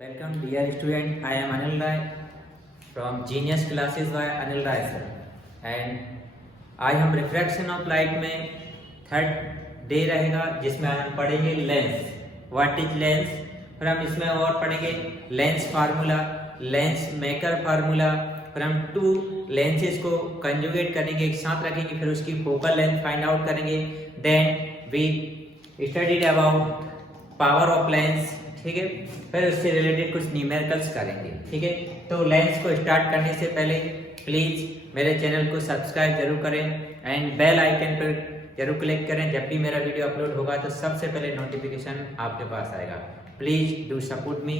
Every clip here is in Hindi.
Welcome dear student, I am Anil Rai from Genius Classes by Anil Rai sir and आज हम रिफ्रैक्शन ऑफ लाइट में थर्ड डे रहेगा जिसमें हम पढ़ेंगे लेंस, व्हाट इज लेंस। फिर हम इसमें और पढ़ेंगे lens formula, lens maker formula. फिर हम टू लेंसेज को कंजुगेट करेंगे, एक साथ रखेंगे, फिर उसकी फोकल लेंथ फाइंड आउट करेंगे। Then we studied about power of lens, ठीक है। फिर उससे रिलेटेड कुछ न्यूमेरिकल्स करेंगे, ठीक है। तो लेंस को स्टार्ट करने से पहले प्लीज मेरे चैनल को सब्सक्राइब जरूर करें एंड बेल आइकन पर जरूर क्लिक करें। जब भी मेरा वीडियो अपलोड होगा तो सबसे पहले नोटिफिकेशन आपके पास आएगा। Please do support me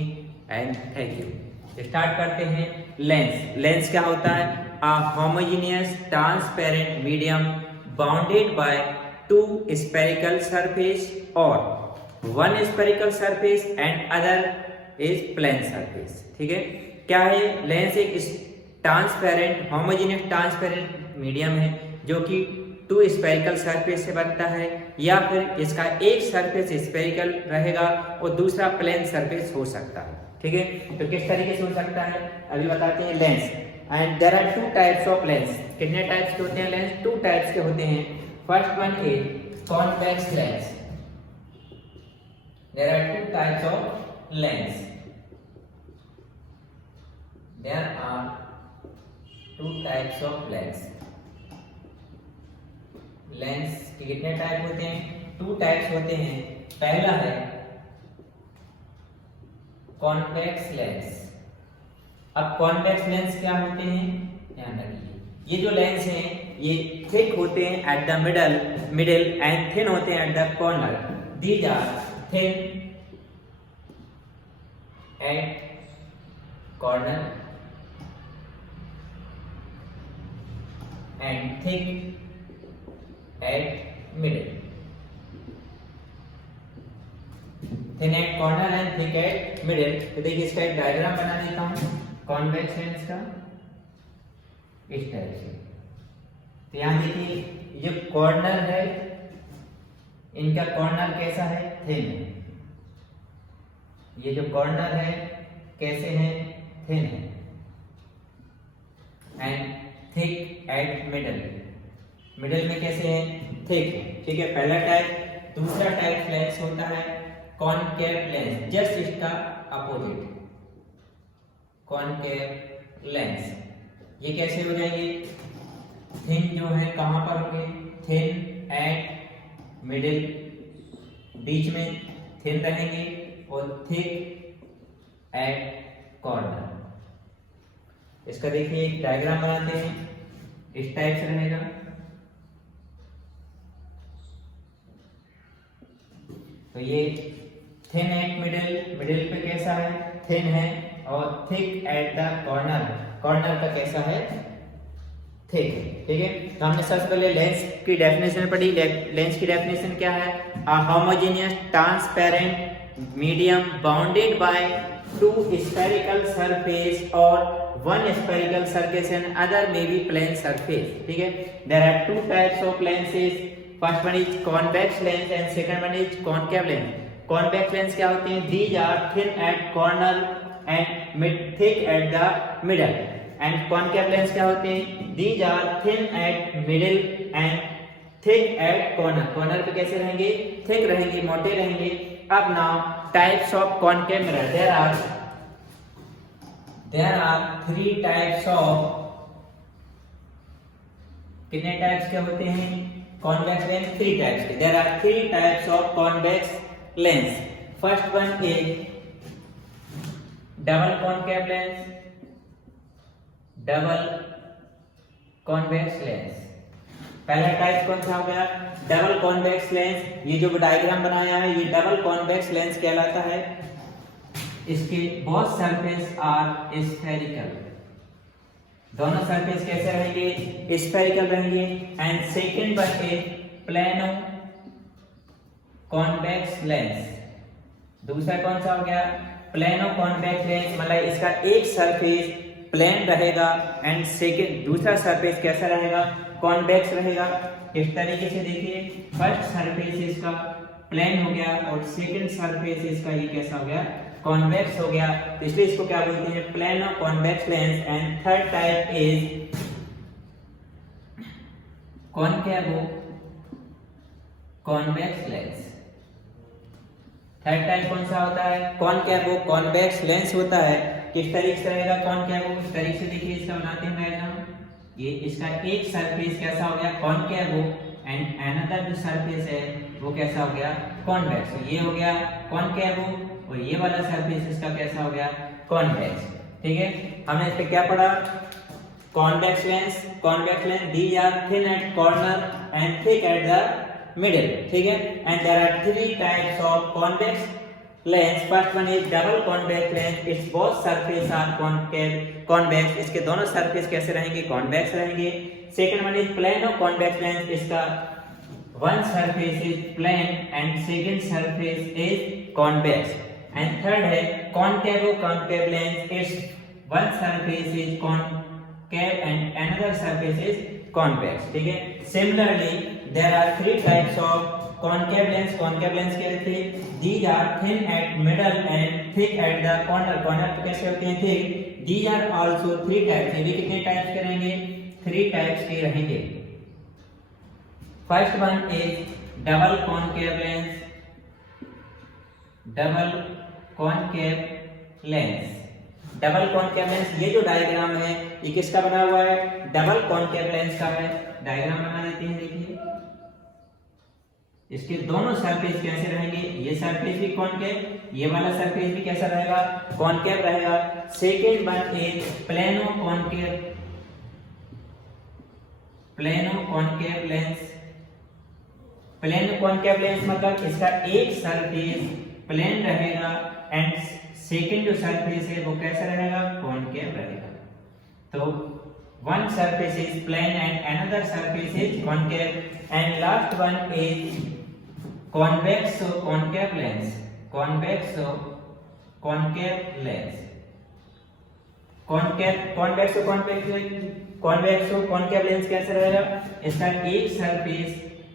and thank you. Start करते हैं। लेंस, लेंस क्या होता है? A homogeneous transparent medium bounded by two spherical surface और one spherical surface and other is plane surface, ठीक है। क्या है? लेंस एक ट्रांसपेरेंट होमोजेनियस ट्रांसपेरेंट मीडियम है जो कि टू स्फेरिकल सरफेस से बनता है, या फिर इसका एक सरफेस स्फेरिकल रहेगा और दूसरा प्लेन सरफेस हो सकता है, ठीक है। तो किस तरीके से हो सकता है अभी बताते हैं। Lens and there are two types of lens. कितने टाइप्स के होते हैं लेंस? टू टाइप्स के होते हैं। First one is convex lens. There are two types of lens. There are two types of lens. Lens के कितने टाइप होते हैं? टू टाइप्स होते हैं। पहला है कॉन्वेक्स लेंस। अब कॉन्वेक्स लेंस क्या होते हैं ध्यान रखिए। ये जो लेंस हैं ये थिक होते हैं at the middle and thin होते हैं at the corner. These are thin at corner and thick at middle. Thin at corner and thick at middle। तो देखिए इसका एक डायग्राम बना देता हूँ कॉन्वेक्स लेंस का इस टाइप से। तो यहाँ देखिए ये कॉर्नर है, इनका कॉर्नर कैसा है? थिन है। ये जो कॉर्नर है कैसे है? थिन है and thick eight middle. Middle में कैसे है? थिक है, ठीक है। पहला टाइप। दूसरा टाइप लेंस होता है कॉनकेव लेंस, जस्ट इसका अपोजिट कॉनकेव लेंस। ये कैसे हो जाएंगे? थिन जो है कहां पर होंगे? थिन एट मिडिल, बीच में थिन रहेंगे और थिक एट कॉर्नर। इसका देखिए एक डायग्राम बनाते हैं, इस टाइप से रहेगा। तो ये थिन एट मिडिल, मिडिल पे कैसा है? थिन है, और thick at the corner, corner का कैसा है? थिक, ठीक है। तो हमने सबसे पहले लेंस की डेफिनेशन पढ़ी। लेंस की डेफिनेशन क्या है? A homogeneous transparent medium bounded by two spherical surface और one spherical surface and other may be plane surface, ठीक है। There are two types of lenses. First one is convex lens and second one is concave lens. Convex lens क्या होते हैं? These are thin at corner and thick at the middle. And concave lens क्या होते हैं? These are thin at middle and thick eight corner. Corner पे कैसे रहेंगे? थिक रहेंगे, मोटे रहेंगे। अब now types of concave mirror. There are three types of. कितने टाइप्स के होते हैं कॉन्वेक्स लेंस? थ्री टाइप्स के। There are three types of convex lens. First one is double concave lens, double convex lens. पहला टाइप कौन सा हो गया? Double convex lens. ये जो डायग्राम बनाया है ये डबल कॉन्वेक्स लेंस कहलाता है। इसके बोथ सरफेस आर स्फेरिकल। दोनों सरफेस कैसे रहेंगे? स्फेरिकल रहेंगे। And second one is plano convex lens. दूसरा कौन सा हो गया? प्लेनो कॉन्वेक्स लेंस, मतलब इसका एक सरफेस प्लेन रहेगा एंड सेकंड दूसरा सरफेस कैसा रहेगा? कॉन्वेक्स रहेगा। इस तरीके से देखिए फर्स्ट सरफेस इसका प्लेन हो गया और सेकंड सरफेस इसका ये कैसा हो गया? कॉन्वेक्स हो गया, तो इसलिए इसको क्या बोलते हैं, plano convex lens. And third type is कॉनकेवो convex lens. Third type कौन सा होता है, कॉनकेवो कॉन्वेक्स लेंस होता है। किस तरीके से रहेगा कॉनकेवो, इस तरीके से देखिए इसका बनाते हैं डायग्राम। ये इसका एक सरफेस कैसा हो गया कॉनकेवो एंड अनदर जो सरफेस है वो कैसा हो गया कॉन्वेक्स। तो ये हो गया कॉनकेवो और ये वाला सरफेस इसका कैसा हो गया कॉन्वेक्स। ठीक है, हमने इस पे क्या पढ़ा, convex lens these are thin at corner and thick at the middle. ठीक है, and there are three types of convex lens. First one is double convex lens, its both surface are convex, इसके दोनों सरफेस कैसे रहेंगे कॉन्वेक्स रहेंगे। Second one is plano convex lens, इसका one surface is plane and second surface is convex. And third है concavo concave lens, its one surface is concave and another surface is convex. ठीक है, similarly there are three types of concave lens क्या थे, these are thin at middle and thick at the corner कैसे होते हैं thick, these are also three types, ये भी कितने टाइप्स के रहेंगे, थ्री टाइप्स के रहेंगे। First one is double concave lens. ये जो डायग्राम है ये किसका बना हुआ है, डबल कॉनकेव लेंस का है। डायग्राम बना देते हैं, देखिए इसके दोनों सरफेस कैसे रहेंगे, ये सरफेस भी कॉनकेव, ये वाला सरफेस भी कैसा रहेगा कॉनकेव रहेगा। Second one is plano concave lens मतलब इसका एक सरफेस प्लेन रहेगा एंड सेकेंड जो सरफेस है वो कैसा रहेगा कॉनकेव रहेगा। तो one surface is plane and another surface is concave, and last one is convexo concave lens कैसे रहेगा, इसका एक सरफेस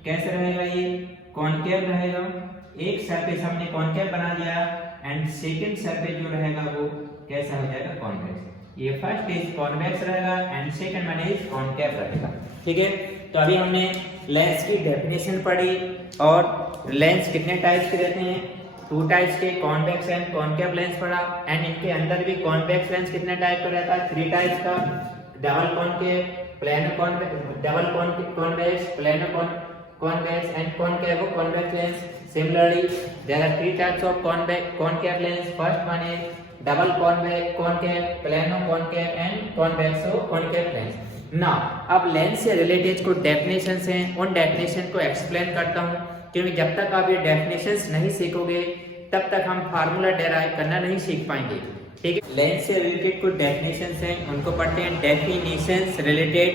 कैसे रहेगा ये कॉनकेव रहेगा, एक सरफेस हमने कॉनकेव बना दिया एंड सेकंड सरफेस जो रहेगा वो कैसा हो जाएगा कॉन्वेक्स। ये फर्स्ट इज कॉन्वेक्स रहेगा and second one is concave रहेगा। ठीक है, तो अभी हमने लेंस की डेफिनेशन पढ़ी और लेंस कितने टाइप्स के रहते हैं, टू टाइप्स के, कॉन्वेक्स एंड कॉनकेव लेंस पढ़ा। एंड इनके अंदर भी कॉन्वेक्स लेंस कितने टाइप का रहता है, थ्री टाइप्स का, double concave, plano convex, double convex, plano convex and concave convex lens. Similarly, there are three types of concave lens. First one is double concave, plano concave and convexo concave lens. Now, अब लेंस से रिलेटेड कुछ डेफिनेशंस हैं, उन डेफिनेशन को एक्सप्लेन करता हूँ, क्योंकि जब तक आप ये डेफिनेशंस नहीं सीखोगे तब तक हम फार्मूला डेराइव करना नहीं सीख पाएंगे। ठीक है, लेंस से रिलेटेड कुछ डेफिनेशंस हैं, उनको पढ़ते हैं, डेफिनेशंस रिलेटेड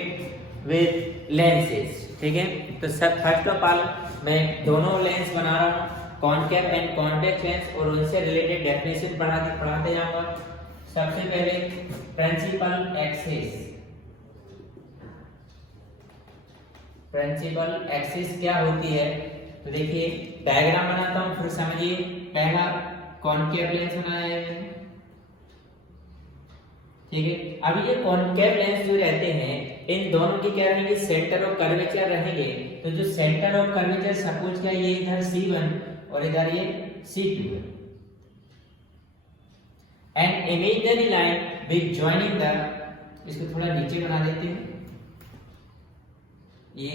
विद लेंसेज। ठीक है, तो सब फर्स्ट ऑफ ऑल मैं दोनों लेंस बना रहा हूँ, कॉनकेव एंड कॉन्वेक्स लेंस, और उनसे रिलेटेड डेफिनेशन पढ़ाते जाऊंगा। सबसे पहले प्रिंसिपल एक्सिस क्या होती है, तो देखिए डायग्राम बनाता हूँ फिर समझिए। पहला कॉनकेव लेंस बनाया है, ठीक है। अभी ये कॉनकेव लेंस जो रहते हैं इन दोनों की क्या रहेंगे, सेंटर ऑफ कर्वेचर रहेंगे। तो जो सेंटर ऑफ कर्वेचर सपोज क्या ये इधर C1 और इधर ये C2 है, and imaginary line with joining the, इसको थोड़ा नीचे बना देते हैं, ये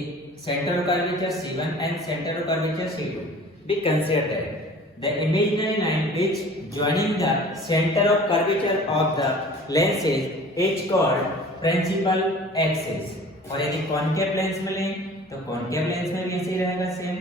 centre of curvature C1 and centre of curvature C2 B consider that the imaginary line which joining the center of curvature of the lenses is called principal axis। और यदि कॉनकेव लेंस में लें तो कॉनकेव लेंस में भी ऐसे ही रहेगा सेम।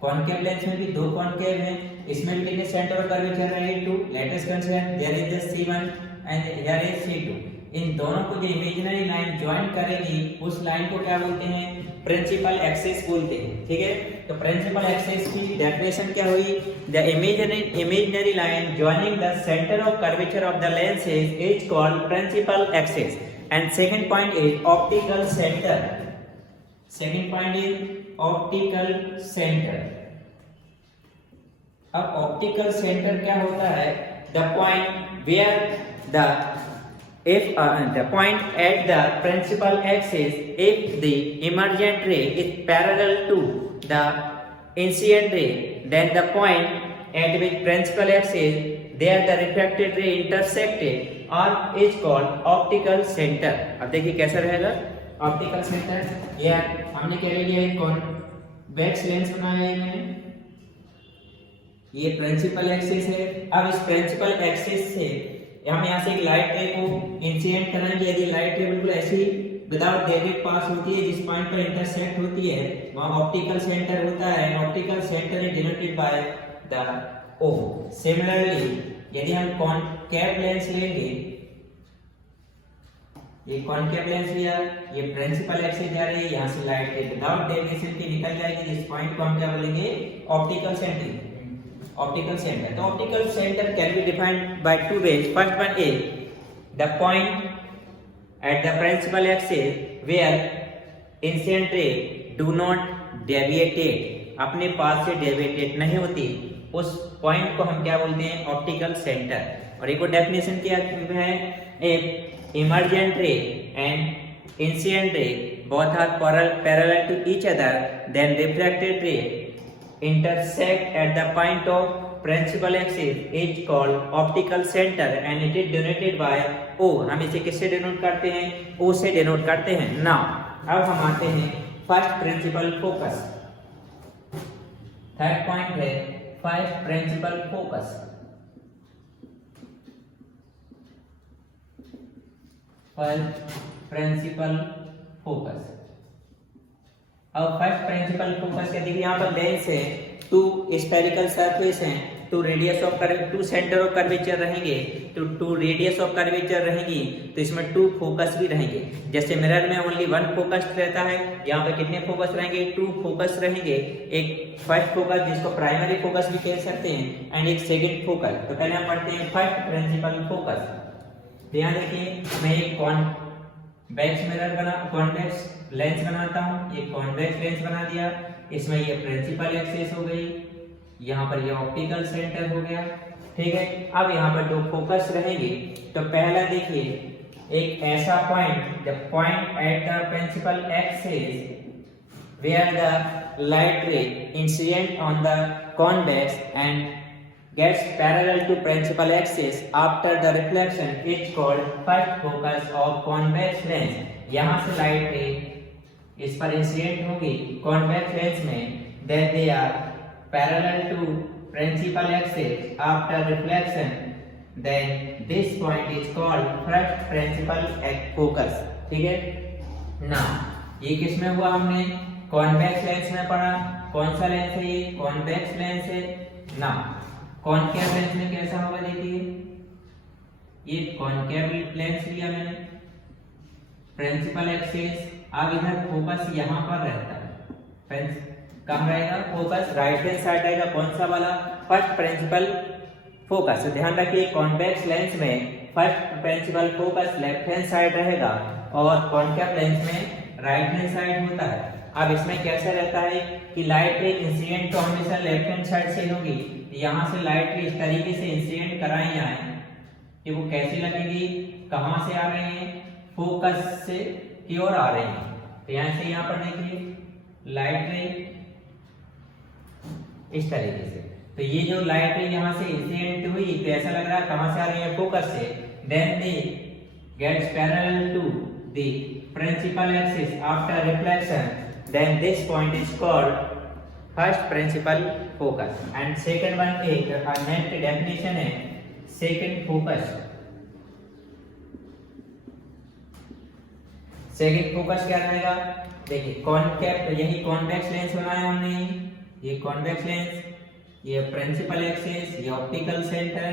कॉनकेव लेंस में भी दो कॉनकेव हैं, इसमें भी कितने सेंटर ऑफ कर्वेचर रहेंगे, two. Let us consider there is the C1 and here is C2। इन दोनों को जो इमेजिनरी लाइन ज्वाइन करेगी उस लाइन को क्या बोलते हैं, प्रिंसिपल एक्सिस बोलते हैं। ठीक है, तो प्रिंसिपल एक्सिस की डेफिनेशन क्या हुई, the imaginary line joining the centre of curvature of the lenses is called principal axis. And second point is optical centre. Second point is optical centre. अब ऑप्टिकल सेंटर क्या होता है the point where the the point at the principal axis, if the emergent ray is parallel to the incident ray, then the point at which principal axis there the refracted ray intersected or is called optical center. अब देखिए कैसा रहेगा ऑप्टिकल सेंटर। या हमने क्या ले लिया है, कॉन्वेक्स लेंस बनाया है मैंने, ये प्रिंसिपल एक्सिस है। अब इस प्रिंसिपल एक्सिस से हम यहाँ से एक लाइट रे को इंसिडेंट कराएंगे। यदि लाइट रे बिल्कुल ऐसी विदाउट डेविएट पास होती है, जिस पॉइंट पर इंटरसेक्ट होती है वहाँ ऑप्टिकल सेंटर होता है। Optical centre is denoted by the O। Similarly यदि हम कॉनकेव लेंस लेंगे, ये कॉनकेव लेंस लिया, ये प्रिंसिपल एक्सिस जा रही है, यहाँ से लाइट रे विदाउट डेविएशन की निकल जाएगी, जिस पॉइंट को हम क्या बोलेंगे optical centre. Optical center. The optical center can be defined by two ways. First one is the point at the principal axis where incident ray do not deviated, अपने पास से deviated नहीं होती, उस पॉइंट को हम क्या बोलते हैं ऑप्टिकल सेंटर। और एक और डेफिनेशन क्या है, if emergent ray and incident ray both are parallel to each other, then refracted ray intersect at the point of principal axis is called optical center and it is denoted by O। हम इसे किससे डिनोट करते हैं, O से डिनोट करते हैं। नाउ अब हम आते हैं first principal focus. Third point है first principal focus. First principal focus. अब फर्स्ट प्रिंसिपल फोकस के देखिए यहाँ पर लेंस है, टू स्फेरिकल सरफेस हैं, two radius of two centre of curvature रहेंगे, टू रेडियस ऑफ कर्वेचर रहेंगी, तो इसमें टू फोकस भी रहेंगे। जैसे मिरर में ओनली वन फोकस रहता है, यहाँ पे कितने फोकस रहेंगे, टू फोकस रहेंगे। एक फर्स्ट फोकस जिसको प्राइमरी फोकस भी कह सकते हैं एंड एक सेकेंड फोकस। तो पहले हम पढ़ते हैं फर्स्ट प्रिंसिपल फोकस। यहाँ देखिए मैं एक कॉन्वेक्स लेंस बनाता हूँ, ये कॉन्वेक्स लेंस बना दिया, इसमें ये प्रिंसिपल एक्सिस हो गई, यहाँ पर ये ऑप्टिकल सेंटर हो गया, ठीक है। अब यहाँ पर दो फोकस रहेंगे। तो पहला देखिए एक ऐसा point, the point at the principal axis where the light ray incident on the convex and gets parallel to principal axis after the reflection is called first focus of convex lens। यहाँ से लाइट रे इस पर इंसिडेंट होगी कॉन्वेक्स लेंस में, then they are parallel to principal axis after reflection, then this point is called first principal focus, ठीक है ना। ये किस में हुआ, हमने कॉन्वेक्स लेंस में पढ़ा। कौन सा लेंस है ये, कॉन्वेक्स लेंस है ना। कॉनकेव लेंस में कैसा होगा देखिए, ये कॉनकेव लेंस लिया मैंने, प्रिंसिपल एक्सिस, अब इधर फोकस यहाँ पर रहता है, कहाँ रहेगा फोकस, राइट हैंड साइड रहेगा। कौन सा वाला, फर्स्ट प्रिंसिपल फोकस। ध्यान रखिए कॉन्वेक्स लेंस में first principal focus left hand side रहेगा और कॉनकेव लेंस में राइट हैंड साइड होता है। अब इसमें कैसा रहता है कि लाइट रे इंसिडेंट तो हमेशा लेफ्ट हैंड साइड से होगी, यहाँ से लाइट रे इस तरीके से इंसिडेंट कराई जाए कि वो कैसी लगेगी, कहाँ से आ रही है, फोकस से की ओर आ रही है। तो यहाँ से यहाँ पर देखिए लाइट रे इस तरीके से, तो ये जो लाइट रे यहाँ से इंसिडेंट हुई तो ऐसा लग रहा है कहाँ से आ रही है, फोकस से। Then they gets parallel to the principal axis after reflection, then this point is called first principal focus and second one is next definition है second focus। second focus क्या रहेगा, देखिए कॉनकेव, तो यही कॉन्वेक्स लेंस बनाया हमने, ये कॉन्वेक्स लेंस, ये प्रिंसिपल एक्सिस, ये ऑप्टिकल सेंटर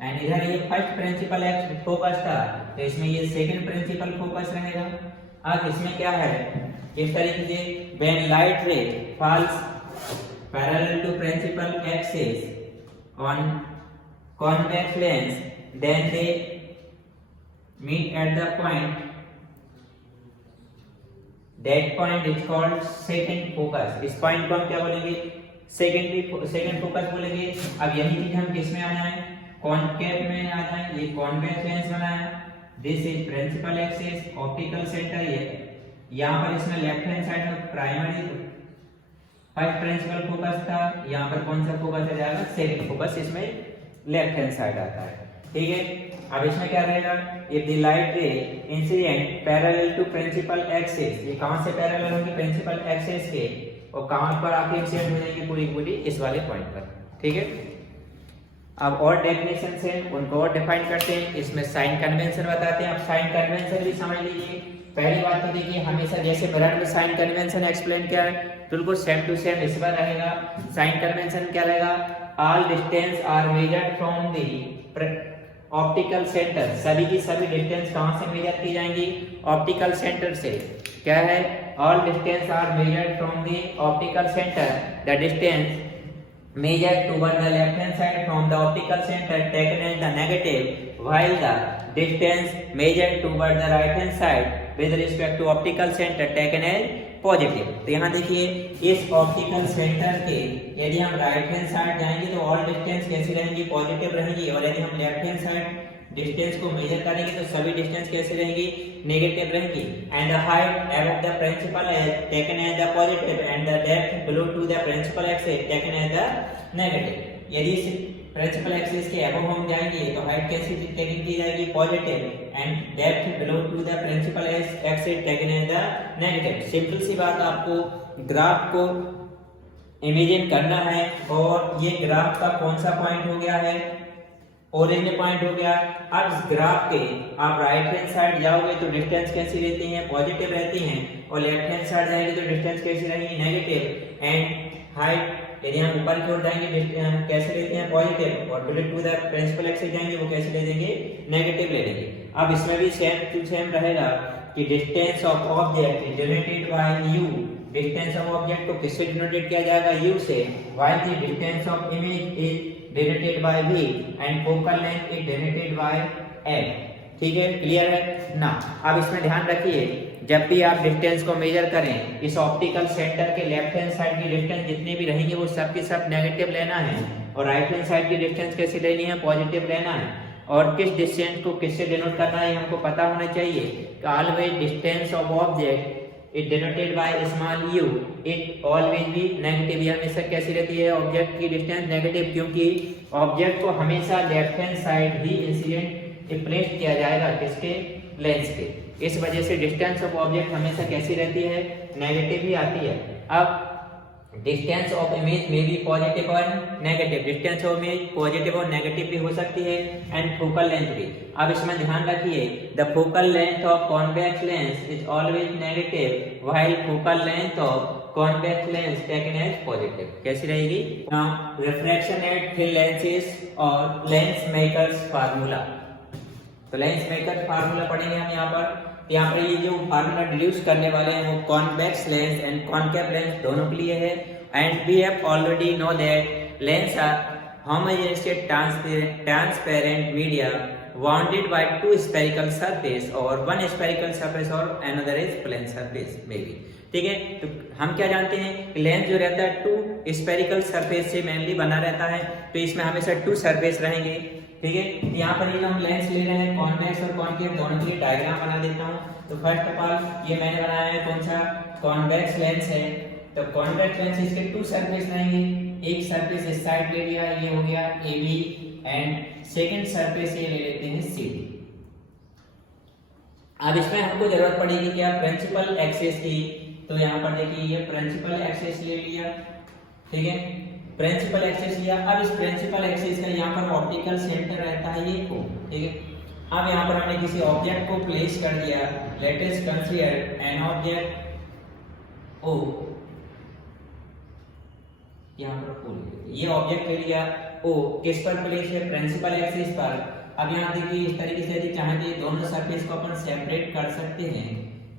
एंड इधर ये फर्स्ट प्रिंसिपल फोकस था, तो इसमें ये सेकंड प्रिंसिपल फोकस रहेगा। अब इसमें क्या है, इस तरीके से when light ray falls parallel to principal axis on convex lens, then they meet at the point, that point is called second focus। इस पॉइंट को हम क्या बोलेंगे, सेकंड फोकस बोलेंगे। अब यही चीज हम किस में आ जाए, कॉनकेव में आ जाए, ये कॉन्वेक्स लेंस बनाया, this is principal axis, optical centre ये, यहाँ पर इसमें लेफ्ट हैंड साइड में प्राइमरी फर्स्ट प्रिंसिपल फोकस था, यहाँ पर कौन सा फोकस आ जाएगा, सेकंड फोकस, इसमें लेफ्ट हैंड साइड आता है, ठीक है। अब इसमें क्या रहेगा, if the light ray incident parallel to principal axis, ये कहां से पैरेलल होगी, प्रिंसिपल एक्सिस के, और कहां पर आके इंसिडेंट हो जाएगी पूरी पूरी इस वाले पॉइंट पर, ठीक है। अब और डेफिनेशन से उनको और डिफाइन करते हैं, इसमें साइन कन्वेंशन बताते हैं। अब साइन कन्वेंशन भी समझ लीजिए। पहली बात तो देखिए, हमेशा जैसे मिरर में साइन कन्वेंशन एक्सप्लेन किया है, बिल्कुल सेम टू सेम इस बार रहेगा। साइन कन्वेंशन क्या रहेगा, all distance are measured from the optical centre, सभी की सभी डिस्टेंस कहां से मेजर की जाएंगी, ऑप्टिकल सेंटर से। क्या है, all distance are measured from the optical centre, the distance measured toward the left hand side from the optical center taken as the negative, while the distance measured toward the right hand side with respect to optical center taken as positive. तो यहाँ देखिए, इस ऑप्टिकल सेंटर के यदि हम राइट हैंड साइड जाएंगे तो ऑल डिस्टेंस कैसी रहेंगी, पॉजिटिव रहेंगी, और यदि हम लेफ्ट हैंड साइड डिस्टेंस को मेजर करेंगे तो सभी डिस्टेंस कैसे रहेंगी, नेगेटिव रहेंगी। And the height above the principal taken as the positive and the depth below to the principal axis taken as the negative. यदि प्रिंसिपल एक्सिस के अबव हम जाएंगे तो हाइट कैसी टेकन की जाएगी, positive, and depth below to the principal axis taken as the negative. Simple सी बात, आपको ग्राफ को इमेजिन करना है, और ये ग्राफ का कौन सा पॉइंट हो गया है, ओरिजिन पॉइंट हो गया। अब इस ग्राफ के आप राइट हैंड साइड जाओगे तो डिस्टेंस कैसी रहती है, पॉजिटिव रहती हैं, और लेफ्ट हैंड साइड जाएंगे तो डिस्टेंस कैसी रहेगी, नेगेटिव। एंड हाइट यदि हम ऊपर की ओर जाएंगे कैसे लेते हैं, पॉजिटिव, और below to the principal axis जाएंगे वो कैसे ले देंगे, नेगेटिव ले लेंगे। अब इसमें भी सेम टू सेम रहेगा कि distance of object denoted by you, distance of object को किससे डिनोटेड किया जाएगा, यू से, while the distance of image is denoted by v and focal length is denoted by l। ठीक है, क्लियर है ना। अब इसमें ध्यान रखिए, जब भी आप डिस्टेंस को मेजर करें, इस ऑप्टिकल सेंटर के लेफ्ट हैंड साइड की डिस्टेंस जितनी भी रहेंगी वो सब की सब नेगेटिव लेना है, और राइट हैंड साइड की डिस्टेंस कैसी लेनी है, पॉजिटिव लेना है। और किस डिस्टेंस को किससे डिनोट करना है हमको पता होना चाहिए। Always distance of object it denoted by small u, it always भी नेगेटिव, हमेशा कैसी रहती है, ऑब्जेक्ट की डिस्टेंस नेगेटिव, क्योंकि ऑब्जेक्ट को हमेशा लेफ्ट हैंड साइड ही इंसिडेंट प्लेस किया जाएगा, किसके, लेंस के। इस वजह से डिस्टेंस ऑफ ऑब्जेक्ट हमेशा कैसी रहती है, नेगेटिव ही आती है। अब डिस्टेंस ऑफ इमेज में भी पॉजिटिव और negative, distance of image positive और नेगेटिव भी हो सकती है, एंड फोकल लेंथ भी। अब इसमें ध्यान रखिए, the focal length of convex lens is always negative while focal length of convex lens taken as positive. कैसी रहेगी, रिफ्रैक्शन एट थिन लेंसेज और लेंस मेकर्स फार्मूला। तो लेंस मेकर फार्मूला पढ़ेंगे हम यहाँ पर ये जो फार्मूला डिड्यूस करने वाले हैं वो convex lens and concave lens दोनों के लिए है। And we have already know that lens are homogeneous transparent media bounded by two spherical surface or one spherical surface or another is plane surface maybe। ठीक है, तो हम क्या जानते हैं, लेंस जो रहता है टू स्फेरिकल सरफेस से मेनली बना रहता है, तो इसमें हमेशा टू सरफेस रहेंगे। ठीक है, यहाँ पर ये हम लेंस ले रहे हैं, कॉन्वेक्स और कॉनकेव दोनों के लिए डायग्राम बना देता हूँ। तो फर्स्ट ऑफ ऑल ये मैंने बनाया है कौन सा, कॉन्वेक्स लेंस है। तो कॉन्वेक्स लेंस इसके टू सरफेस रहेंगे, एक सरफेस इस साइड ले लिया, ये हो गया AB, एंड सेकंड सरफेस ये ले लेते हैं CD। अब इसमें हमको जरूरत पड़ेगी क्या, प्रिंसिपल एक्सिस की। तो यहाँ पर देखिए ये प्रिंसिपल एक्सिस ले लिया, ठीक है, प्रिंसिपल एक्सिस लिया। अब इस प्रिंसिपल एक्सिस का यहाँ पर ऑप्टिकल सेंटर रहता है ये O, ठीक है। अब यहाँ पर हमने किसी ऑब्जेक्ट को प्लेस कर दिया, late us consider an object O, यहाँ पर O, ये ऑब्जेक्ट ले लिया O, किस पर प्लेस है, प्रिंसिपल एक्सिस पर। अब यहाँ देखिए इस तरीके से यदि चाहें तो दोनों सरफेस को अपन सेपरेट कर सकते हैं,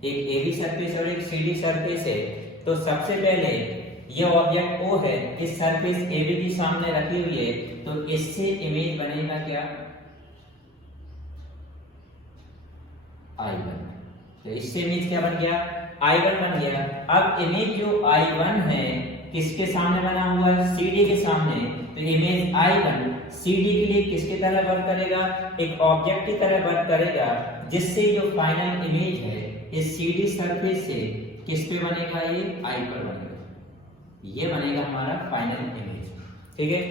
एक AB सरफेस और एक CD सरफेस है। तो सबसे पहले ये ऑब्जेक्ट O है, इस सरफेस AB की सामने रखी हुई है, तो इससे इमेज बनेगा क्या, I1। तो इससे इमेज क्या बन गया, I1 बन गया। अब इमेज जो I1 है किसके सामने बना हुआ है, CD के सामने, तो इमेज I1 CD के लिए किसकी तरह वर्क करेगा, एक ऑब्जेक्ट की तरह वर्क करेगा, जिससे जो फाइनल इमेज है इस CD सरफेस से किस पे बनेगा, ये I पर बनेगा, ये बनेगा हमारा फाइनल इमेज। ठीक है,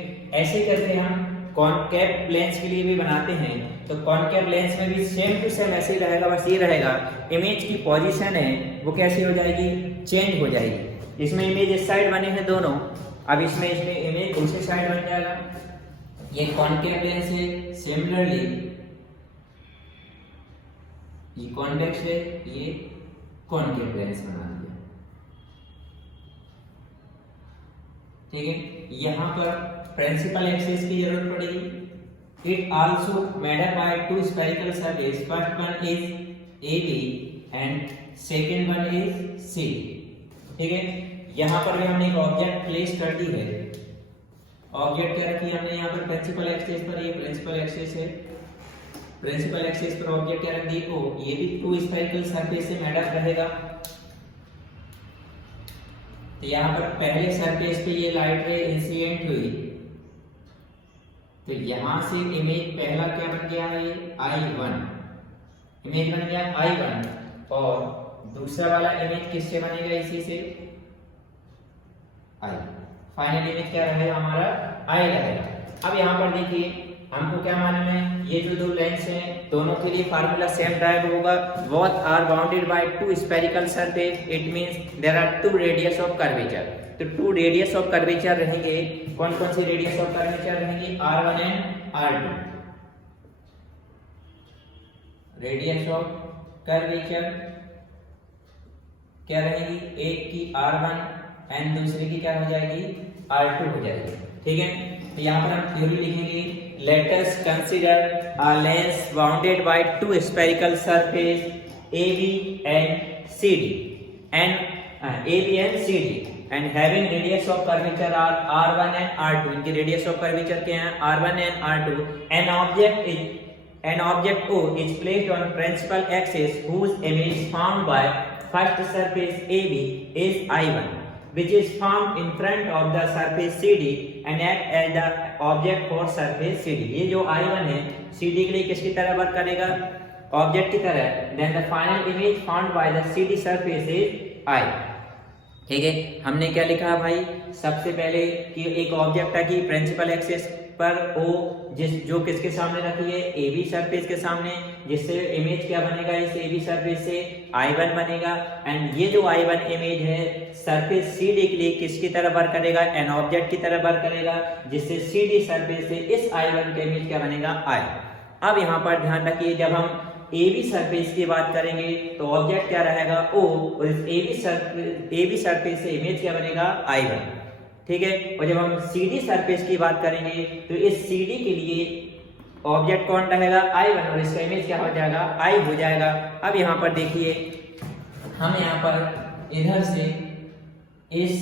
ऐसे करके हम कॉनकेव लेंस के लिए भी बनाते हैं। तो कॉनकेव लेंस में भी सेम टू सेम ऐसे ही रहेगा, बस ये रहेगा इमेज की पोजीशन है वो कैसी हो जाएगी, चेंज हो जाएगी। इसमें इमेज इस साइड बने हैं दोनों, अब इसमें इमेज दूसरी साइड बन जाएगा। ये कॉनकेव लेंस है, सिमिलरली ये कॉन्वेक्स है, ये कॉनकेव लेंस बना दिया। ठीक है, यहाँ पर प्रिंसिपल एक्सिस की जरूरत पड़ेगी। It also made up by two spherical surfaces. First one is AB and second one is CD. ठीक है, यहाँ पर भी हमने एक ऑब्जेक्ट प्लेस कर दी है। ऑब्जेक्ट क्या रखी है हमने यहाँ पर प्रिंसिपल एक्सिस पर, ये प्रिंसिपल एक्सिस है, प्रिंसिपल एक्सिस पर ऑब्जेक्ट क्या रख दी को, ये भी टू स्फेरिकल सरफेस से मेड अप रहेगा। तो यहाँ पर पहले सरफेस पे ये लाइट रे इंसिडेंट हुई, तो यहां से इमेज पहला क्या बन गया है, I1 इमेज बन गया I1, और दूसरा वाला इमेज किससे बनेगा, इसी से I। फाइनल इमेज क्या रहेगा हमारा, I रहेगा। अब यहाँ पर देखिए हमको क्या मालूम है, ये जो दो लेंस हैं दोनों के लिए फार्मूला सेम टाइप होगा। Both are bounded by two spherical surface, it means there are two radius of curvature. तो टू रेडियस ऑफ कर्वेचर रहेंगे, कौन कौन सी रेडियस ऑफ कर्वेचर रहेंगी, R1 and R2। Radius of curvature क्या रहेगी, एक की R1 एंड दूसरे की क्या हो जाएगी, R2 हो जाएगी। ठीक है, तो यहाँ पर हम थ्योरी लिखेंगे, let us consider a lens bounded by two spherical surface AB and CD and having radius of curvature are R1 and R2। इनके radius of curvature क्या है, R1 and R2। An object O is placed on principal axis whose image formed by first surface AB is I1, which is formed in front of the surface CD and act as the object for surface CD। ये जो I1 है CD के लिए किसकी तरह वर्क करेगा, ऑब्जेक्ट की तरह। Then the final image formed by the CD surface is I। ठीक है, हमने क्या लिखा भाई, सबसे पहले कि एक ऑब्जेक्ट है कि प्रिंसिपल एक्सिस पर O जो किसके सामने रखी है, AB सरफेस के सामने, जिससे इमेज क्या बनेगा, इस AB सरफेस से I1 बनेगा। एंड ये जो I1 इमेज है सरफेस CD के लिए किसकी तरह वर्क करेगा, एन ऑब्जेक्ट की तरह वर्क करेगा, जिससे CD सरफेस से इस I1 का इमेज क्या बनेगा, I। अब यहाँ पर ध्यान रखिए, जब हम AB सरफेस की बात करेंगे तो ऑब्जेक्ट क्या रहेगा, O, और इस AB सरफेस से इमेज क्या बनेगा, I1। ठीक है, और जब हम CD सरफेस की बात करेंगे तो इस CD के लिए ऑब्जेक्ट कौन रहेगा, I1, और इसका इमेज क्या हो जाएगा, I हो जाएगा। अब यहाँ पर देखिए, हम यहाँ पर इधर से इस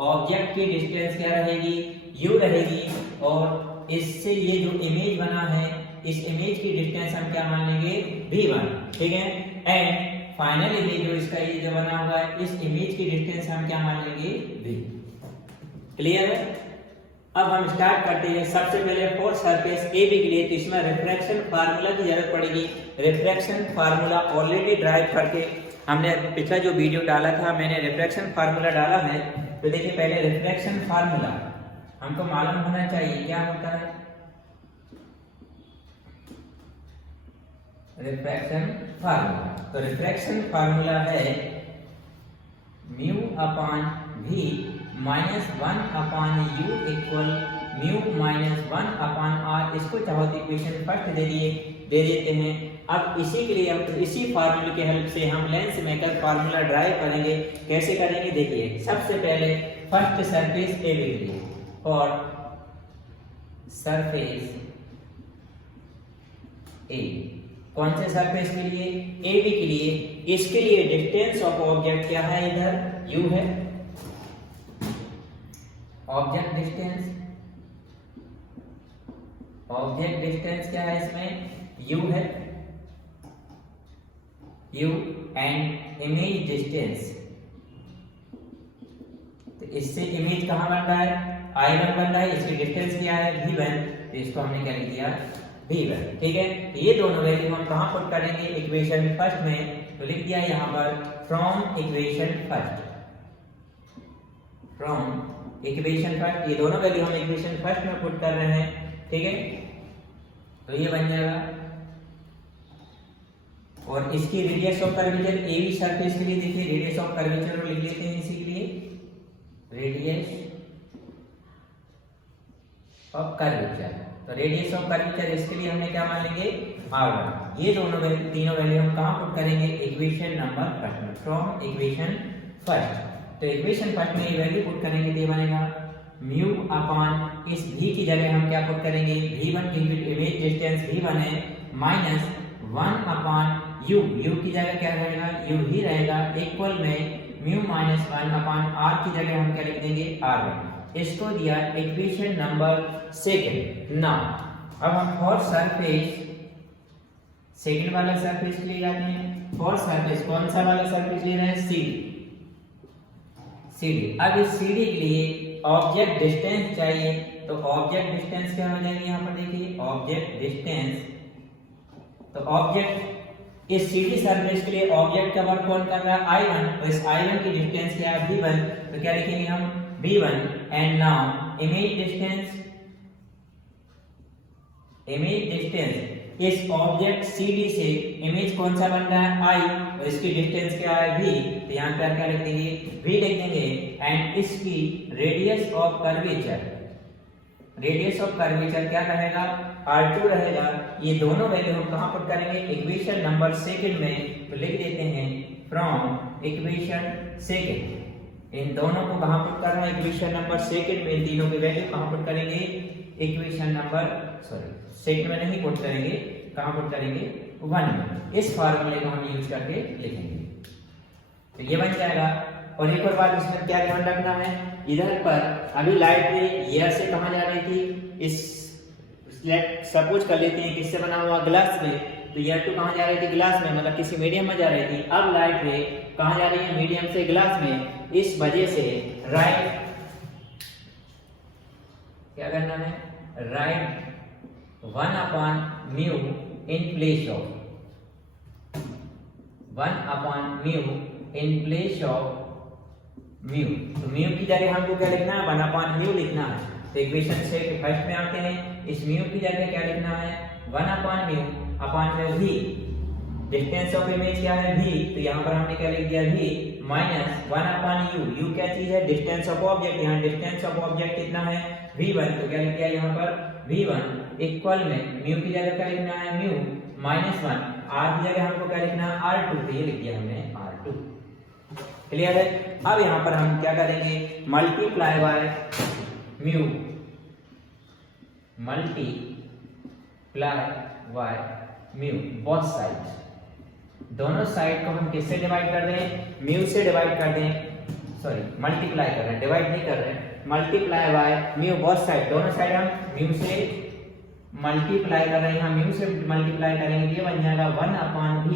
ऑब्जेक्ट की डिस्टेंस क्या रहेगी, U रहेगी, और इससे ये जो इमेज बना है इस इमेज की डिस्टेंस हम क्या मान लेंगे, V1। ठीक है, एंड फाइनल इमेज जो इसका ये जो बना हुआ है इस इमेज की डिस्टेंस हम क्या मान लेंगे, V। क्लियर है। अब हम स्टार्ट करते हैं। सबसे पहले फॉर सरफेस AB के लिए तो इसमें रिफ्रैक्शन फार्मूला की जरूरत पड़ेगी। रिफ्रैक्शन फार्मूला ऑलरेडी ड्राइव करके हमने पिछला जो वीडियो डाला था, मैंने रिफ्रैक्शन फार्मूला डाला है। तो देखिए, पहले रिफ्रैक्शन फार्मूला हमको मालूम होना चाहिए क्या होता है। रिफ्रैक्शन फार्मूला, तो रिफ्रैक्शन फार्मूला है mu upon V minus 1 upon U equal mu minus 1 upon R। इसको चाहो तो इक्वेशन फर्स्ट दे देते हैं। अब इसी के लिए हम इसी फार्मूले की हेल्प से हम लेंस मेकर फार्मूला ड्राइव करेंगे। कैसे करेंगे देखिए, सबसे पहले फर्स्ट सरफेस AB के लिए, और सरफेस A, कौन से सरफेस के लिए, AB के लिए। इसके लिए डिस्टेंस ऑफ ऑब्जेक्ट क्या है, इधर U है, ऑब्जेक्ट डिस्टेंस क्या है, इसमें U है, U एंड इमेज डिस्टेंस। तो इससे इमेज कहां बन रहा है, I1 बन रहा है, इसकी डिस्टेंस क्या है V1, तो इसको हमने क्या लिख दिया V1। ठीक है, ये दोनों वैल्यू हम कहां पुट करेंगे इक्वेशन फर्स्ट में, तो लिख दिया यहां पर from equation first, from equation first, ये दोनों वैल्यू हम इक्वेशन फर्स्ट में पुट कर रहे हैं। ठीक है, तो ये बन जाएगा, और इसकी radius of curvature A B surface के लिए देखिए रेडियस ऑफ कर्वेचर लिख लेते हैं इसी के लिए, रेडियस ऑफ कर्वेचर, तो रेडियस ऑफ कर्वेचर इसके लिए हमने क्या मान लेंगे r1। ये दोनों तीनों वैल्यू हम कहां पुट करेंगे इक्वेशन नंबर फर्स्ट में, फ्रॉम इक्वेशन फर्स्ट। तो इक्वेशन फर्स्ट में ये वैल्यू पुट करेंगे तो ये बनेगा म्यू अपॉन इस v की जगह हम क्या पुट करेंगे v1 की इमेज डिस्टेंस v1 है माइनस 1 अपॉन u, u की जगह क्या रहेगा u ही रहेगा, इक्वल में म्यू माइनस 1 अपॉन r की जगह हम क्या लिख देंगे r1। इसको दिया इक्वेशन नंबर सेकंड। नाउ अब हम फॉर सरफेस सेकंड वाला सरफेस ले जाते हैं। फॉर सरफेस कौन सा वाला सरफेस ले रहे हैं CD। अब इस CD के लिए ऑब्जेक्ट डिस्टेंस चाहिए, तो ऑब्जेक्ट डिस्टेंस क्या हो जाएगी यहाँ पर देखिए ऑब्जेक्ट डिस्टेंस, तो ऑब्जेक्ट इस CD सरफेस के लिए ऑब्जेक्ट का वर्क कौन कर रहा है I1, तो इस I1 की डिस्टेंस क्या है V1, तो क्या लिखेंगे हम V1 and now image distance इस ऑब्जेक्ट CD से इमेज कौन सा बन रहा है I, तो इसकी डिस्टेंस क्या है V, तो यहाँ पर क्या लिख देंगे V लिख देंगे, एंड इसकी रेडियस ऑफ कर्वेचर क्या रहेगा R2 रहेगा। ये दोनों वैल्यू हम कहां पुट करेंगे इक्वेशन नंबर सेकंड में, तो लिख देते हैं फ्रॉम इक्वेशन सेकंड। इन दोनों को कहां पुट करना है इक्वेशन नंबर सेकंड में, इन तीनों की वैल्यू कहां पुट करेंगे इक्वेशन नंबर सेकंड में नहीं पुट करेंगे, कहां पुट करेंगे 1 में। इस फार्मूले को हम यूज करके लिखेंगे, तो ये बन जाएगा। और एक और बात इसमें क्या ध्यान रखना है, इधर पर अभी लाइट रे एयर से कहां जा रही थी, इस सपोज कर लेते हैं किससे बना हुआ ग्लास में, तो एयर टू कहां जा रही थी ग्लास में, मतलब किसी मीडियम में जा रही थी। अब लाइट रे कहां जा रही है मीडियम से ग्लास में, इस वजह से राइट क्या करना है right 1 upon mu in place of 1 upon mu in place of mu, तो म्यू की जगह हमको क्या लिखना है 1 अपॉन म्यू लिखना है। तो इक्वेशन से फर्स्ट में आते हैं, इस म्यू की जगह क्या लिखना है 1 अपॉन म्यू अपॉन में v, डिस्टेंस ऑफ इमेज क्या है v, तो यहाँ पर हमने क्या लिख दिया v minus 1 upon u, u क्या चीज है डिस्टेंस ऑफ ऑब्जेक्ट, यहाँ डिस्टेंस ऑफ ऑब्जेक्ट कितना है v1, तो क्या लिख दिया यहाँ पर v1 इक्वल में म्यू की जगह क्या लिखना है म्यू माइनस 1, r की जगह हमको क्या लिखना है r2, तो ये लिख दिया हमने r2। क्लियर है। अब यहाँ पर हम क्या करेंगे multiply by mu, multiply by mu both side, दोनों साइड को हम किससे डिवाइड कर रहे हैं म्यू से डिवाइड कर दें, सॉरी मल्टीप्लाई कर रहे हैं डिवाइड नहीं कर रहे हैं, multiply by mu both side, दोनों साइड हम म्यू से मल्टीप्लाई कर रहे हैं, हम म्यू से मल्टीप्लाई करेंगे ये बन जाएगा 1 अपॉन v,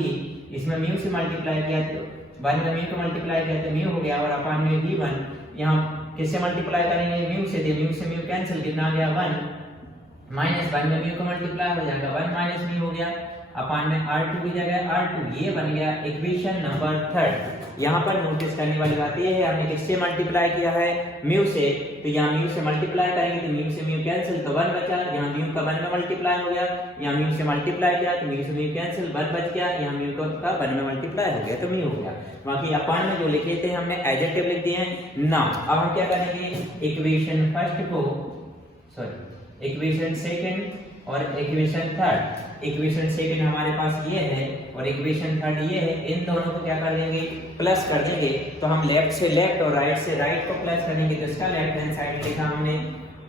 इसमें म्यू से मल्टीप्लाई किया तो 1 में म्यू को मल्टीप्लाई किया तो म्यू हो गया, और अपॉन में v1 यहाँ किससे मल्टीप्लाई करेंगे म्यू से, म्यू से म्यू कैंसिल, कितना आ गया 1 माइनस 1 में म्यू को मल्टीप्लाई हो जाएगा 1 माइनस म्यू हो गया, अपॉन में r2 की जगह r2, ये बन गया इक्वेशन नंबर थर्ड। यहाँ पर नोटिस करने वाली बात ये है हमने किससे मल्टीप्लाई किया है म्यू से, तो यहाँ म्यू से मल्टीप्लाई करेंगे तो म्यू से म्यू कैंसिल तो 1 बचा, यहाँ म्यू का 1 में मल्टीप्लाई हो गया, यहाँ म्यू से मल्टीप्लाई किया तो म्यू से म्यू कैंसिल 1 बच गया, यहाँ म्यू का 1 में मल्टीप्लाई हो गया तो म्यू हो गया। बाकी अपॉन में जो लिखे थे हमने एडजेक्टिव लिख दिए हैं। ना अब हम क्या करेंगे इक्वेशन फर्स्ट को सॉरी इक्वेशन सेकंड और इक्वेशन थर्ड, इक्वेशन सेकंड हमारे पास ये है और इक्वेशन थर्ड ये है, इन दोनों को क्या कर देंगे प्लस कर देंगे, तो हम लेफ्ट से लेफ्ट और राइट से राइट को प्लस करेंगे, तो इसका लेफ्ट हैंड साइड लिखा हमने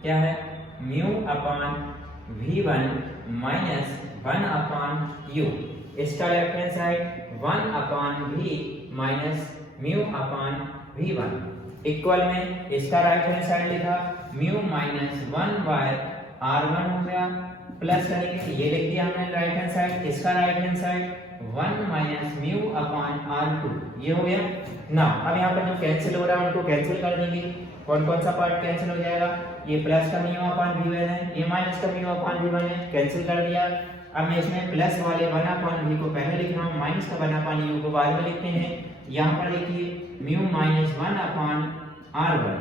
क्या है mu upon v1 minus 1 upon u, इसका left hand side 1 upon v minus mu upon v1 equal में इसका राइट हैंड साइड लिखा म्यू माइनस 1 बाय r1 हो गया, प्लस करेंगे ये लिख दिया हमने राइट हैंड साइड, इसका right hand side 1 minus mu upon R2, ये हो गया ना। अब यहाँ पर जो कैंसिल हो रहा है उनको कैंसिल कर देंगे। कौन कौन सा पार्ट कैंसिल हो जाएगा, ये प्लस का म्यू अपॉन V1 है, ये माइनस का म्यू अपॉन V1 है, कैंसिल कर दिया। अब मैं इसमें प्लस वाले 1 अपॉन V को पहले लिख रहा हूँ, माइनस का 1 अपॉन U को बाद में लिखते हैं। यहाँ पर देखिए म्यू माइनस 1 अपॉन R1,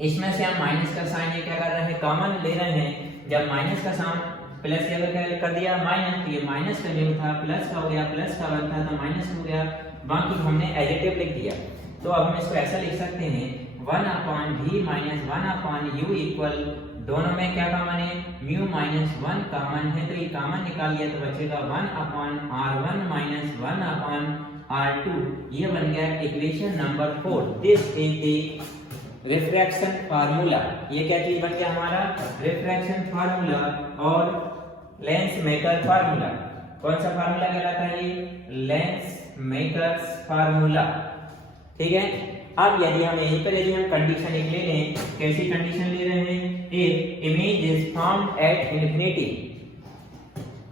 इसमें से हम माइनस का साइन ये क्या कर रहे हैं, कॉमन ले रहे हैं। जब माइनस का साइन प्लस ये क्या कर दिया माइनस, तो ये माइनस का म्यू था, प्लस का हो गया, प्लस का 1 था तो माइनस हो गया, बाकी हमने एडिटिव लिख दिया। तो अब हम इसको ऐसा लिख सकते हैं 1 upon V minus 1 upon U equal, दोनों में क्या कॉमन है, म्यू माइनस 1 कॉमन है, तो ये कॉमन निकाल लिया तो बचेगा 1 upon R1 minus 1 upon R2। ये बन गया equation number 4। This is the refraction formula. ये क्या चीज बन गया हमारा, रिफ्रैक्शन फार्मूला और लेंस मेकर फार्मूला। कौन सा फार्मूला कहलाता है ये, लेंस मेकर्स फार्मूला, ठीक है। अब यदि हम यहीं पर यदि हम कंडीशन एक ले लें, कैसी कंडीशन ले रहे हैं, if image is found at infinity,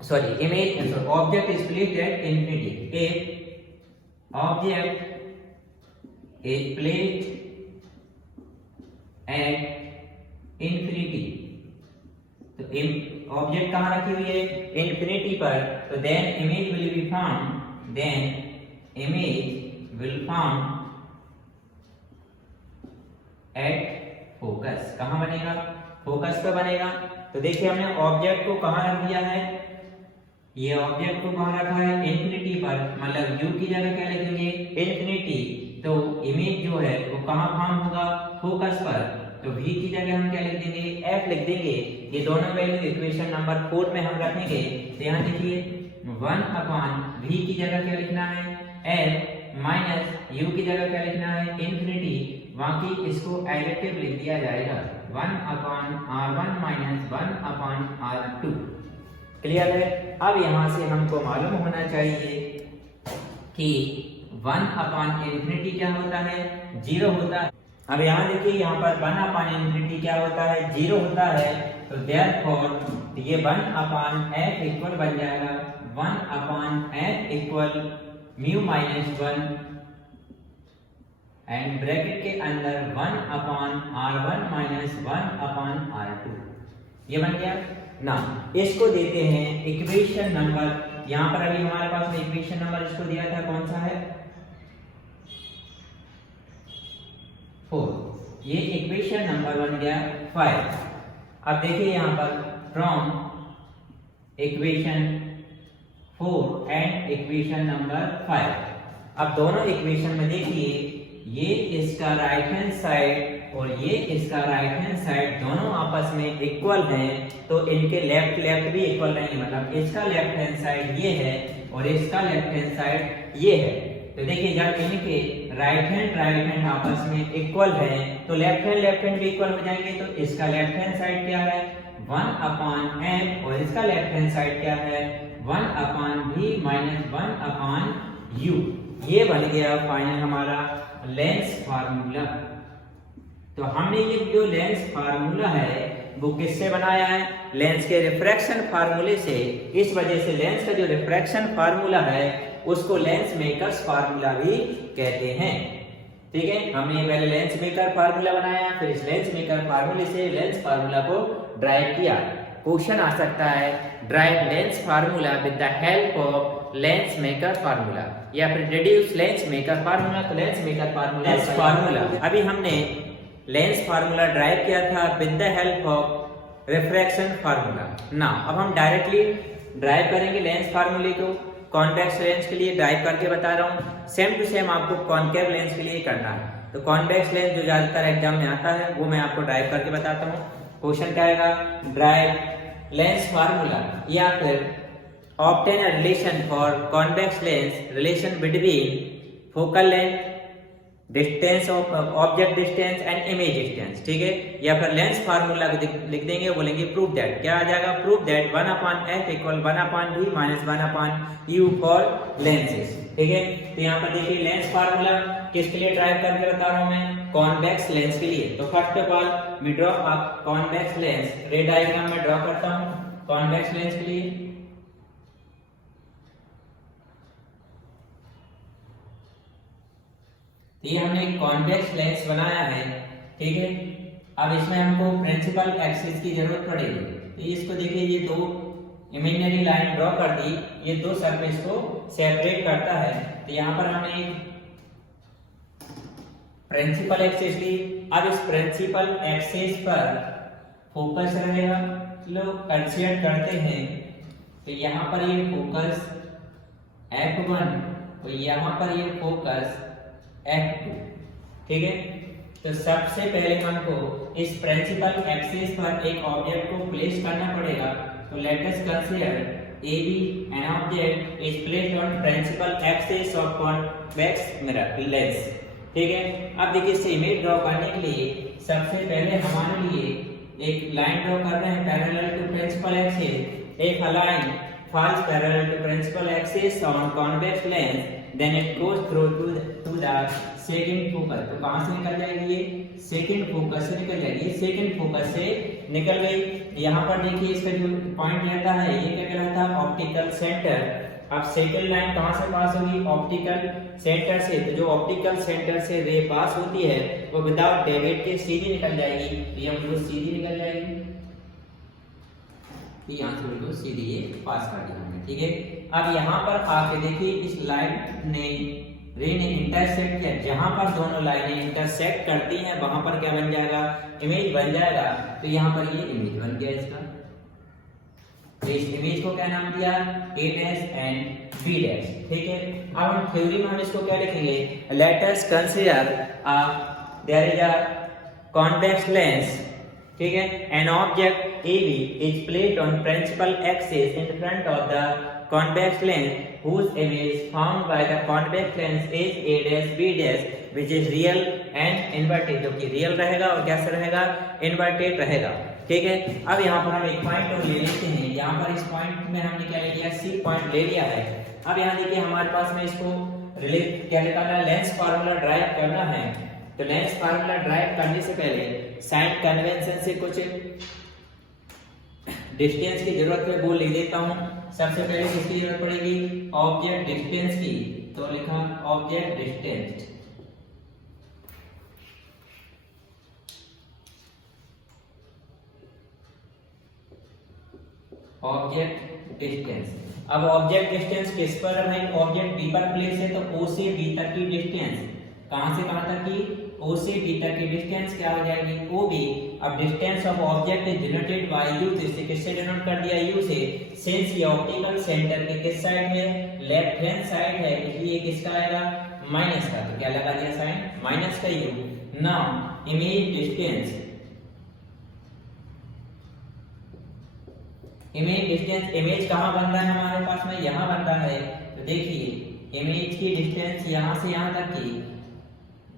sorry image object is placed at infinity, if object is placed at infinity, तो ऑब्जेक्ट कहां रखी हुई है, इंफिनिटी पर, तो then image will be found, then image will found at focus. कहां बनेगा, फोकस पे बनेगा। तो देखिए हमने ऑब्जेक्ट को कहां रख दिया है, ये ऑब्जेक्ट को कहां रखा है, इंफिनिटी पर, मतलब u की जगह क्या लिखेंगे, इंफिनिटी। तो इमेज जो है वो कहां फाउंड होगा, फोकस पर, तो v की जगह हम क्या लिख देंगे, f लिख देंगे। ये दोनों वैल्यू इक्वेशन नंबर 4 में हम रखेंगे। तो यहाँ देखिए 1 अपॉन v की जगह क्या लिखना है, f माइनस u की जगह क्या लिखना है, इंफिनिटी, बाकी इसको एडिटिव लिख दिया जाएगा 1 upon R1 minus 1 upon R2। Clear है। अब यहाँ से हमको मालूम होना चाहिए कि 1 अपॉन इंफिनिटी क्या होता है, 0 होता है। अब यहाँ देखिए यहाँ पर 1 अपॉन इंफिनिटी क्या होता है, 0 होता है। तो देयरफॉर ये 1 अपॉन f इक्वल बन जाएगा 1 upon f equal mu minus 1 and bracket के अंदर 1 upon R1 minus 1 upon R2। ये बन गया ना। इसको देते हैं इक्वेशन नंबर, यहाँ पर अभी हमारे पास में इक्वेशन नंबर इसको दिया था, कौन सा है, 4। ये इक्वेशन नंबर बन गया 5। अब देखिए यहाँ पर from equation 4 and equation number 5। अब दोनों इक्वेशन में देखिए ये इसका राइट हैंड साइड और ये इसका राइट हैंड साइड दोनों आपस में इक्वल हैं, तो इनके लेफ्ट लेफ्ट भी इक्वल रहेंगे, मतलब इसका लेफ्ट हैंड साइड ये है और इसका लेफ्ट हैंड साइड ये है। तो देखिए जब इनके राइट हैंड आपस में इक्वल है तो लेफ्ट हैंड भी इक्वल हो जाएंगे। तो इसका लेफ्ट हैंड साइड क्या है, 1 अपॉन m, और इसका लेफ्ट हैंड साइड क्या है, 1 upon v minus 1 upon u। ये बन गया फाइनल हमारा लेंस फार्मूला। तो हमने ये जो लेंस फार्मूला है वो किससे बनाया है, लेंस के रिफ्रैक्शन फार्मूले से। इस वजह से लेंस का जो रिफ्रैक्शन फार्मूला है उसको लेंस मेकर्स फार्मूला भी कहते हैं। ठीक है, हमने पहले लेंस मेकर फार्मूला बनाया, फिर इस लेंस मेकर फार्मूले से लेंस फार्मूला को ड्राइव किया। क्वेश्चन आ सकता है drive lens formula with the help of lens maker formula, या फिर डिड्यूस लेंस मेकर फार्मूला। तो लेंस मेकर फार्मूला अभी हमने लेंस फार्मूला ड्राइव किया था with the help of refraction formula. ना अब हम डायरेक्टली ड्राइव करेंगे लेंस फार्मूले को। कॉन्वेक्स लेंस के लिए ड्राइव करके बता रहा हूँ, सेम टू सेम आपको कॉन्केव लेंस के लिए करना है। तो कॉन्वेक्स लेंस जो ज्यादातर एग्जाम में आता है वो मैं आपको ड्राइव करके बताता हूँ। क्वेश्चन क्या आएगा, ड्राइव लेंस फार्मूला या फिर obtain a relation for convex lens, relation between focal length, distance of object distance and image distance. ठीक है, या फिर लेंस फार्मूला लिख देंगे, बोलेंगे प्रूव दैट। क्या आ जाएगा, prove that 1 upon f equal 1 upon v minus 1 upon u for lenses. ठीक है, तो यहाँ पर देखिए लेंस फार्मूला किसके लिए ड्राइव करके बता रहा हूँ मैं, कॉन्वेक्स लेंस के लिए। तो first of all we draw a convex lens, ray diagram में ड्रॉ करता हूँ कॉन्वेक्स लेंस के लिए। तो ये हमने एक कॉन्वेक्स लेंस बनाया है, ठीक है। अब इसमें हमको प्रिंसिपल एक्सिस की जरूरत पड़ेगी। तो इसको देखिए, ये दो इमेजिनरी लाइन ड्रॉ कर दी, ये दो सरफेस को सेपरेट करता है। तो यहाँ पर हमने प्रिंसिपल एक्सिस ली। अब इस प्रिंसिपल एक्सिस पर फोकस रहेगा, चलो कंसीडर करते हैं। तो यहाँ पर ये फोकस F1 और यहाँ पर ये फोकस F2, ठीक है। तो सबसे पहले हमको इस प्रिंसिपल एक्सिस पर एक ऑब्जेक्ट को प्लेस करना पड़ेगा। तो late us consider AB an object is placed on principal axis of convex mirror lens, ठीक है। अब देखिए, इसे इमेज ड्रॉ करने के लिए सबसे पहले हमारे लिए एक लाइन ड्रॉ कर रहे हैं पैरेलल टू प्रिंसिपल एक्सिस। एक line falls parallel to principal axis on convex lens, then it goes through to the second focus। तो कहाँ से निकल जाएगी? ये सेकंड फोकस से निकल जाएगी। सेकंड फोकस से निकल गई। यहाँ पर देखिए, इसका जो पॉइंट रहता है ये क्या कहलाता है? Optical centre. अब सेकंड लाइन कहाँ से पास होगी? ऑप्टिकल सेंटर से। तो जो ऑप्टिकल सेंटर से रे पास होती है वो विदाउट डेविएट के सीधी निकल जाएगी। ये हमको सीधी निकल जाएगी, यहाँ से बिल्कुल सीधी ये पास कर दी हमने, ठीक है। अब यहाँ पर आके देखिए, इस लाइन ने रे ने इंटरसेक्ट किया। जहां पर दोनों लाइनें इंटरसेक्ट करती हैं वहां पर क्या बन जाएगा? इमेज बन जाएगा। तो यहाँ पर ये इमेज बन गया इसका। तो इस इमेज को क्या नाम दिया? A dash and B dash, ठीक है। अब हम थ्योरी में हम इसको क्या लिखेंगे? Let us consider there is a convex lens, ठीक है। An object AB is placed on principal axis in front of the convex lens whose image formed by the convex lens is A dash B dash which is real and inverted, जो कि रियल रहेगा और कैसे रहेगा? इन्वर्टेड रहेगा, ठीक है। अब यहाँ पर हम एक पॉइंट और ले लेते हैं। यहाँ पर इस पॉइंट में हमने क्या ले लिया? C पॉइंट ले लिया है। अब यहाँ देखिए, हमारे पास में इसको रिलेट क्या निकालना है? लेंस फार्मूला ड्राइव करना है। तो लेंस फार्मूला ड्राइव करने से पहले साइन कन्वेंशन से कुछ डिस्टेंस की जरूरत है, वो लिख देता हूं। सबसे पहले किसकी जरूरत पड़ेगी? ऑब्जेक्ट डिस्टेंस की। तो लिखा ऑब्जेक्ट डिस्टेंस। Object distance. अब ऑब्जेक्ट डिस्टेंस किस पर है? ऑब्जेक्ट बी पर प्लेस है, तो O से B तक की डिस्टेंस, कहां से कहां तक की? O से B तक की डिस्टेंस क्या हो जाएगी? OB। अब distance of object is denoted by U। तो इसे किससे डिनोट कर दिया? U से। सिंस ये ऑप्टिकल सेंटर के किस साइड है? लेफ्ट हैंड साइड है, इसलिए किसका आएगा? माइनस का। तो क्या लगा दिया? साइन माइनस का U। Now image distance, image distance, image कहां बन रहा है हमारे पास में? यहां बन रहा है। तो देखिए, इमेज की डिस्टेंस यहां से यहां तक की,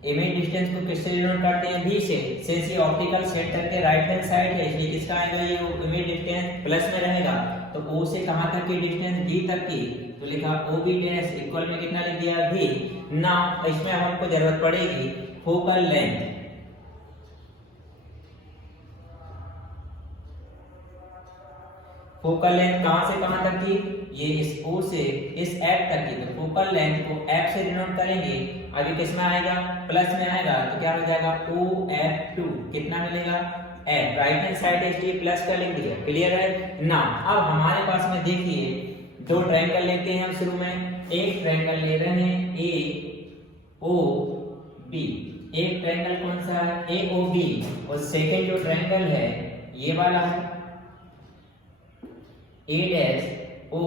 इमेज डिस्टेंस को किससे डिनोट करते हैं? V से। सिंस ये ऑप्टिकल सेंटर के राइट हैंड साइड है, इसलिए किसका आएगा? ये इमेज डिस्टेंस प्लस में रहेगा। तो O से कहां तक की डिस्टेंस? B तक की। तो लिखा OB डैश इक्वल में कितना लिख दिया? V। नाउ इसमें हमको जरूरत पड़ेगी फोकल लेंथ। फोकल लेंथ कहां से कहां तक की? ये इस O से इस F तक की। तो फोकल लेंथ को F से डिनोट करेंगे। अभी किस में आएगा? प्लस में आएगा। तो क्या हो जाएगा? OF2। कितना मिलेगा? F। राइट हैंड साइड इसलिए प्लस का लिख दिया। क्लियर है ना? अब हमारे पास में देखिए, दो ट्रायंगल लेते हैं हम शुरू में। एक ट्रायंगल ले रहे हैं AOB। एक ट्रायंगल कौन सा है? AOB। और सेकंड जो ट्रायंगल है ये वाला है A dash O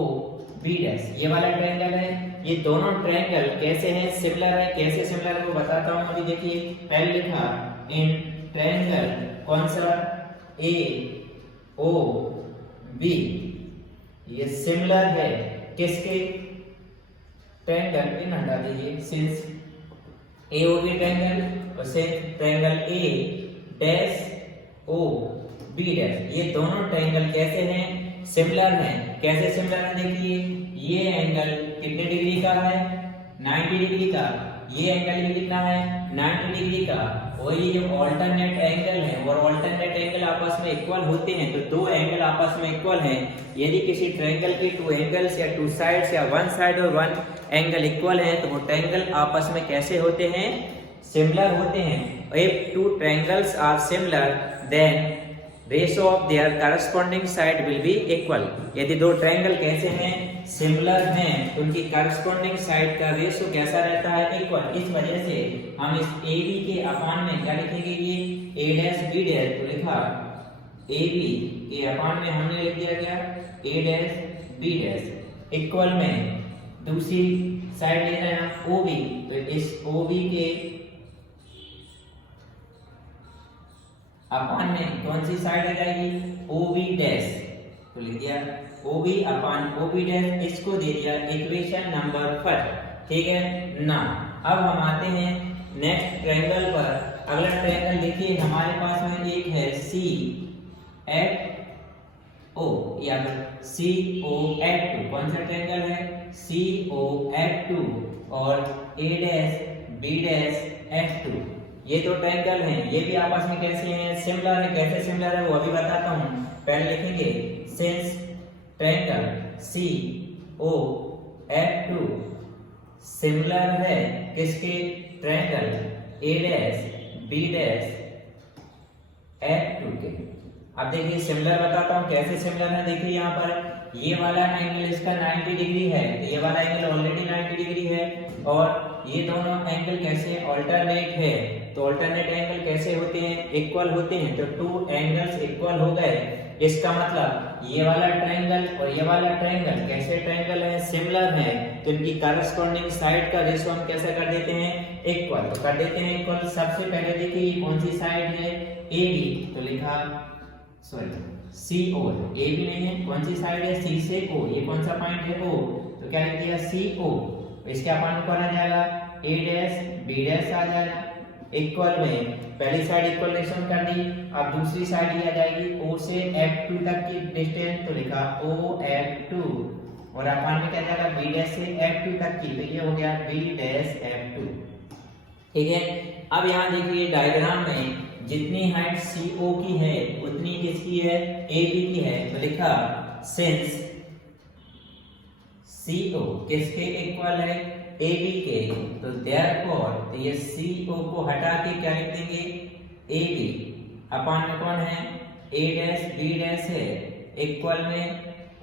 B dash, ये वाला ट्रायंगल है। ये दोनों ट्रायंगल कैसे हैं? सिमिलर है। कैसे सिमिलर है वो बताता हूं। अभी देखिए, पहले लिखा इन ट्रायंगल कौन सा? A O B, ये सिमिलर है किसके? ट्रायंगल इन हटा दीजिए, सिंस AOB ट्रायंगल और since triangle A dash O B dash, ये दोनों ट्रायंगल कैसे हैं? सिमिलर हैं। कैसे सिमिलर है? देखिए, ये एंगल कितने डिग्री का है? 90 डिग्री का। ये एंगल भी कितना है? 90 डिग्री का। और ये जो ऑल्टरनेट एंगल है और ऑल्टरनेट एंगल आपस में इक्वल होते हैं। तो दो एंगल आपस में इक्वल हैं। यदि किसी ट्रायंगल के टू एंगल्स या टू साइड्स या वन साइड और वन एंगल इक्वल है, तो वो ट्रायंगल आपस में कैसे होते हैं? सिमिलर होते हैं, if two triangles are similar then ratio of their corresponding side will be equal. यदि दो ट्रायंगल कैसे हैं, सिमिलर हैं, तो उनकी करस्पॉन्डिंग साइड का रेशो कैसा रहता है, इक्वल। इस वजह से हम इस ए बी के अपान में क्या लिखेंगे, ये ए डैश बी डैश, तो लिखा ए बी के अपान में हमने लिख दिया गया ए डैश बी डैश, इक्वल में दूसरी साइड लेना है ओ बी, तो इस ओ बी के अपान में कौन सी साइड आ जाएगी, ओ बी डैश, तो लिख दिया ओ बी अपान ओ बी डैश, इसको दे दिया इक्वेशन नंबर 1। ठीक है ना। अब हम आते हैं नेक्स्ट ट्रायंगल पर। अगला ट्रायंगल देखिए हमारे पास में एक है सी एट ओ, या फिर सी ओ एट 2। कौन सा ट्रायंगल है, सी ओ एट 2 और ए डैश बी डैश एट 2। ये दो ट्रायंगल हैं, ये भी आपस में कैसे हैं, सिमिलर है। कैसे सिमिलर है वो अभी बताता हूँ। पहले लिखेंगे since triangle C O at 2 similar है किसके, triangle A dash B dash at 2 के। अब देखिए सिमिलर बताता हूँ कैसे सिमिलर है। देखिए यहाँ पर ये वाला एंगल इसका 90 डिग्री है, तो ये वाला एंगल ऑलरेडी 90 डिग्री है, और ये दोनों एंगल कैसे ऑल्टरनेट है। तो ऑल्टरनेट एंगल कैसे होते हैं, इक्वल होते हैं। तो टू एंगल्स इक्वल हो गए, इसका मतलब ये वाला ट्रायंगल और ये वाला ट्रायंगल कैसे ट्रायंगल है, सिमिलर है, तो इनकी करस्पॉन्डिंग साइड का रेशो हम कैसे कर देते हैं, इक्वल। तो कर देते हैं इक्वल। सबसे पहले देखिए कौन सी साइड है, ए बी, तो लिखा sorry C O, A B नहीं है, कौन सी साइड है, सी से ओ, ये कौन सा पॉइंट है, ओ, तो क्या लिख दिया सी ओ। इसके अपान में कौन आ जाएगा, ए डैश बी डैश आ जाएगा, इक्वल में पहली साइड इक्वल रेशो कर दी। अब दूसरी साइड ये आ जाएगी ओ से F2 तक की डिस्टेंस, तो लिखा O F2, और अपान में क्या जाएगा बी डैश से F2 तक की, तो ये हो गया बी डैश F2। ठीक है। अब यहाँ देखिए डायग्राम में जितनी हाइट CO की है उतनी किसकी है, AB की है, तो लिखा सिंस CO किसके इक्वल है, AB के, तो देयरफॉर, तो ये CO को हटा के क्या लिख देंगे, AB अपान में कौन है, A डैश B डैश है, इक्वल में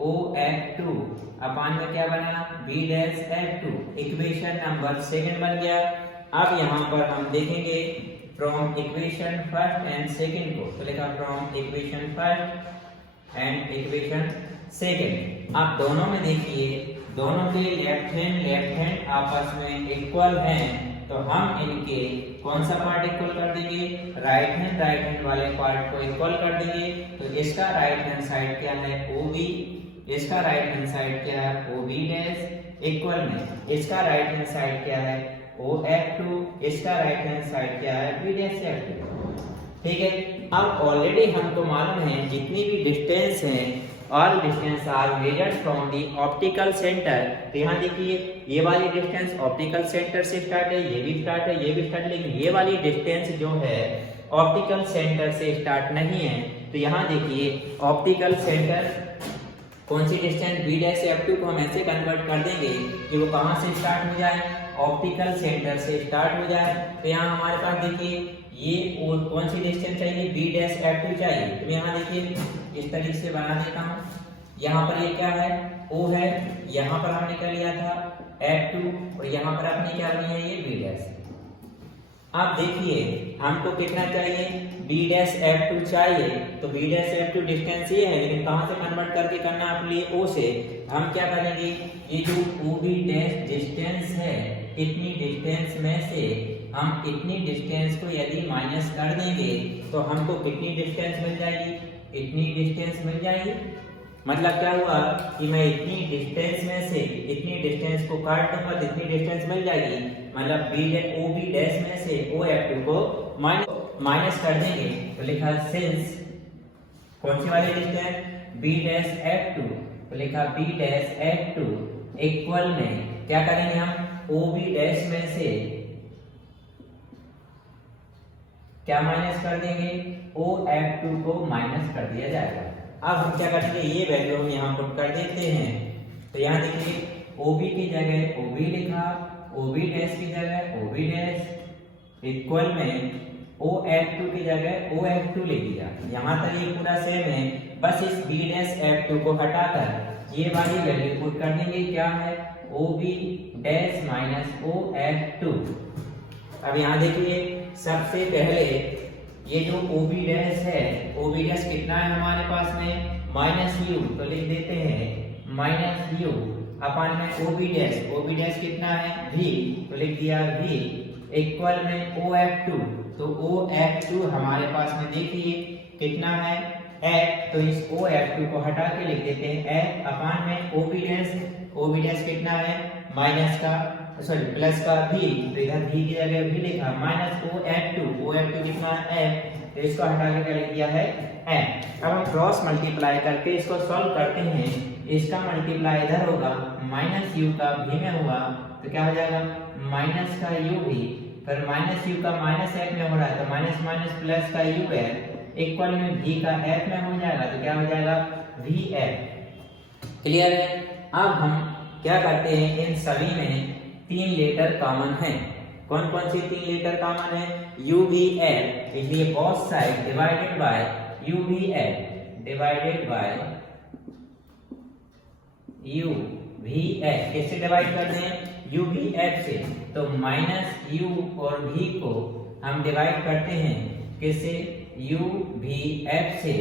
O F2 अपान में क्या बना, B dash F2। Equation number 2 बन गया। अब यहाँ पर हम देखेंगे from equation first and second को, तो लिखा from equation first and equation second. आप दोनों में देखिए दोनों के लेफ्ट हैंड आपस में इक्वल हैं, तो हम इनके कौन सा पार्ट इक्वल कर देंगे, राइट हैंड वाले पार्ट को इक्वल कर देंगे। तो इसका राइट हैंड साइड क्या है, OB, इसका राइट हैंड साइड क्या है, OB डैश, इक्वल में इसका राइट हैंड साइड क्या है, OF2, इसका राइट हैंड साइड क्या है, B डैश F2। ठीक है। अब ऑलरेडी हमको मालूम है जितनी भी डिस्टेंस है, all distance are measured from the optical centre. तो यहाँ देखिए ये वाली डिस्टेंस ऑप्टिकल सेंटर से स्टार्ट है, ये भी स्टार्ट है, ये भी स्टार्ट, लेकिन ये वाली डिस्टेंस जो है ऑप्टिकल सेंटर से स्टार्ट नहीं है। तो यहाँ देखिए ऑप्टिकल सेंटर कौन सी डिस्टेंस B डैश से F2 को हम ऐसे कन्वर्ट कर देंगे कि वो कहाँ से स्टार्ट हो जाए, ऑप्टिकल सेंटर से स्टार्ट हो जाए। तो यहाँ हमारे पास देखिए ये और कौन सी डिस्टेंस चाहिए, B डैश F2 चाहिए। तो यहाँ देखिए इस तरीके से बना देता हूँ। यहाँ पर ये क्या है, O है, यहाँ पर हमने क्या लिया था F2, और यहाँ पर आपने क्या लिया है, ये B डैश। आप देखिए हमको कितना चाहिए, B डैश F2 चाहिए, तो B डैश F2 डिस्टेंस ये है, लेकिन कहाँ से कन्वर्ट करके करना आपके लिए, O से। हम क्या करेंगे, ये जो OB डैश डिस्टेंस है, इतनी डिस्टेंस में से हम इतनी डिस्टेंस को यदि माइनस कर देंगे तो हमको कितनी डिस्टेंस मिल जाएगी, इतनी डिस्टेंस मिल जाएगी। मतलब क्या हुआ कि मैं इतनी डिस्टेंस में से इतनी डिस्टेंस को काट दूंगा, इतनी डिस्टेंस मिल जाएगी। मतलब OB डैश में से OF2 को माइनस कर देंगे, तो लिखा सिंस कौन सी वाली डिस्टेंस, B डैश F2, तो लिखा B डैश F2 इक्वल में क्या करेंगे हम, OB डैश में से क्या माइनस कर देंगे, OF2 को माइनस कर दिया जाएगा। अब हम क्या करेंगे, ये वैल्यू हम यहाँ पुट कर देते हैं। तो यहाँ देखिए OB की जगह OB लिखा, OB डैश की जगह OB डैश, इक्वल में OF2 की जगह OF2 लिख दिया। यहाँ तक ये पूरा सेम है, बस इस B डैश F2 को हटाकर ये वाली वैल्यू पुट कर देंगे, क्या है OB डैश माइनस OF2। अब यहाँ देखिए सबसे पहले ये जो OB डैश है, OB डैश कितना है हमारे पास में माइनस U, तो लिख देते हैं माइनस U अपान में OB डैश कितना है V, तो लिख दिया V इक्वल में OF2, तो OF2 हमारे पास में देखिए कितना है F, तो इस OF2 को हटा के लिख देते हैं F अपान में OB डैश कितना है माइनस का प्लस का V, तो इधर V की जगह V लिखा माइनस OF2 कितना है F, तो इसको हटा के क्या लिख दिया है F। अब हम क्रॉस मल्टीप्लाई करके इसको सॉल्व करते हैं, इसका मल्टीप्लाई इधर होगा माइनस U का V में हुआ तो क्या हो जाएगा माइनस का U भी, फिर माइनस U का माइनस F में हो रहा है तो माइनस माइनस प्लस का U है इक्वल में V का F में हो जाएगा, तो क्या हो जाएगा VF। क्लियर है। अब हम क्या करते हैं, इन सभी में 3 लेटर कॉमन है। कौन कौन सी 3 लेटर कॉमन है, UVF, इसलिए both side divided by UVF divided by UVF। किससे डिवाइड करते हैं UVF से, तो माइनस U और V को हम डिवाइड करते हैं किससे UVF से,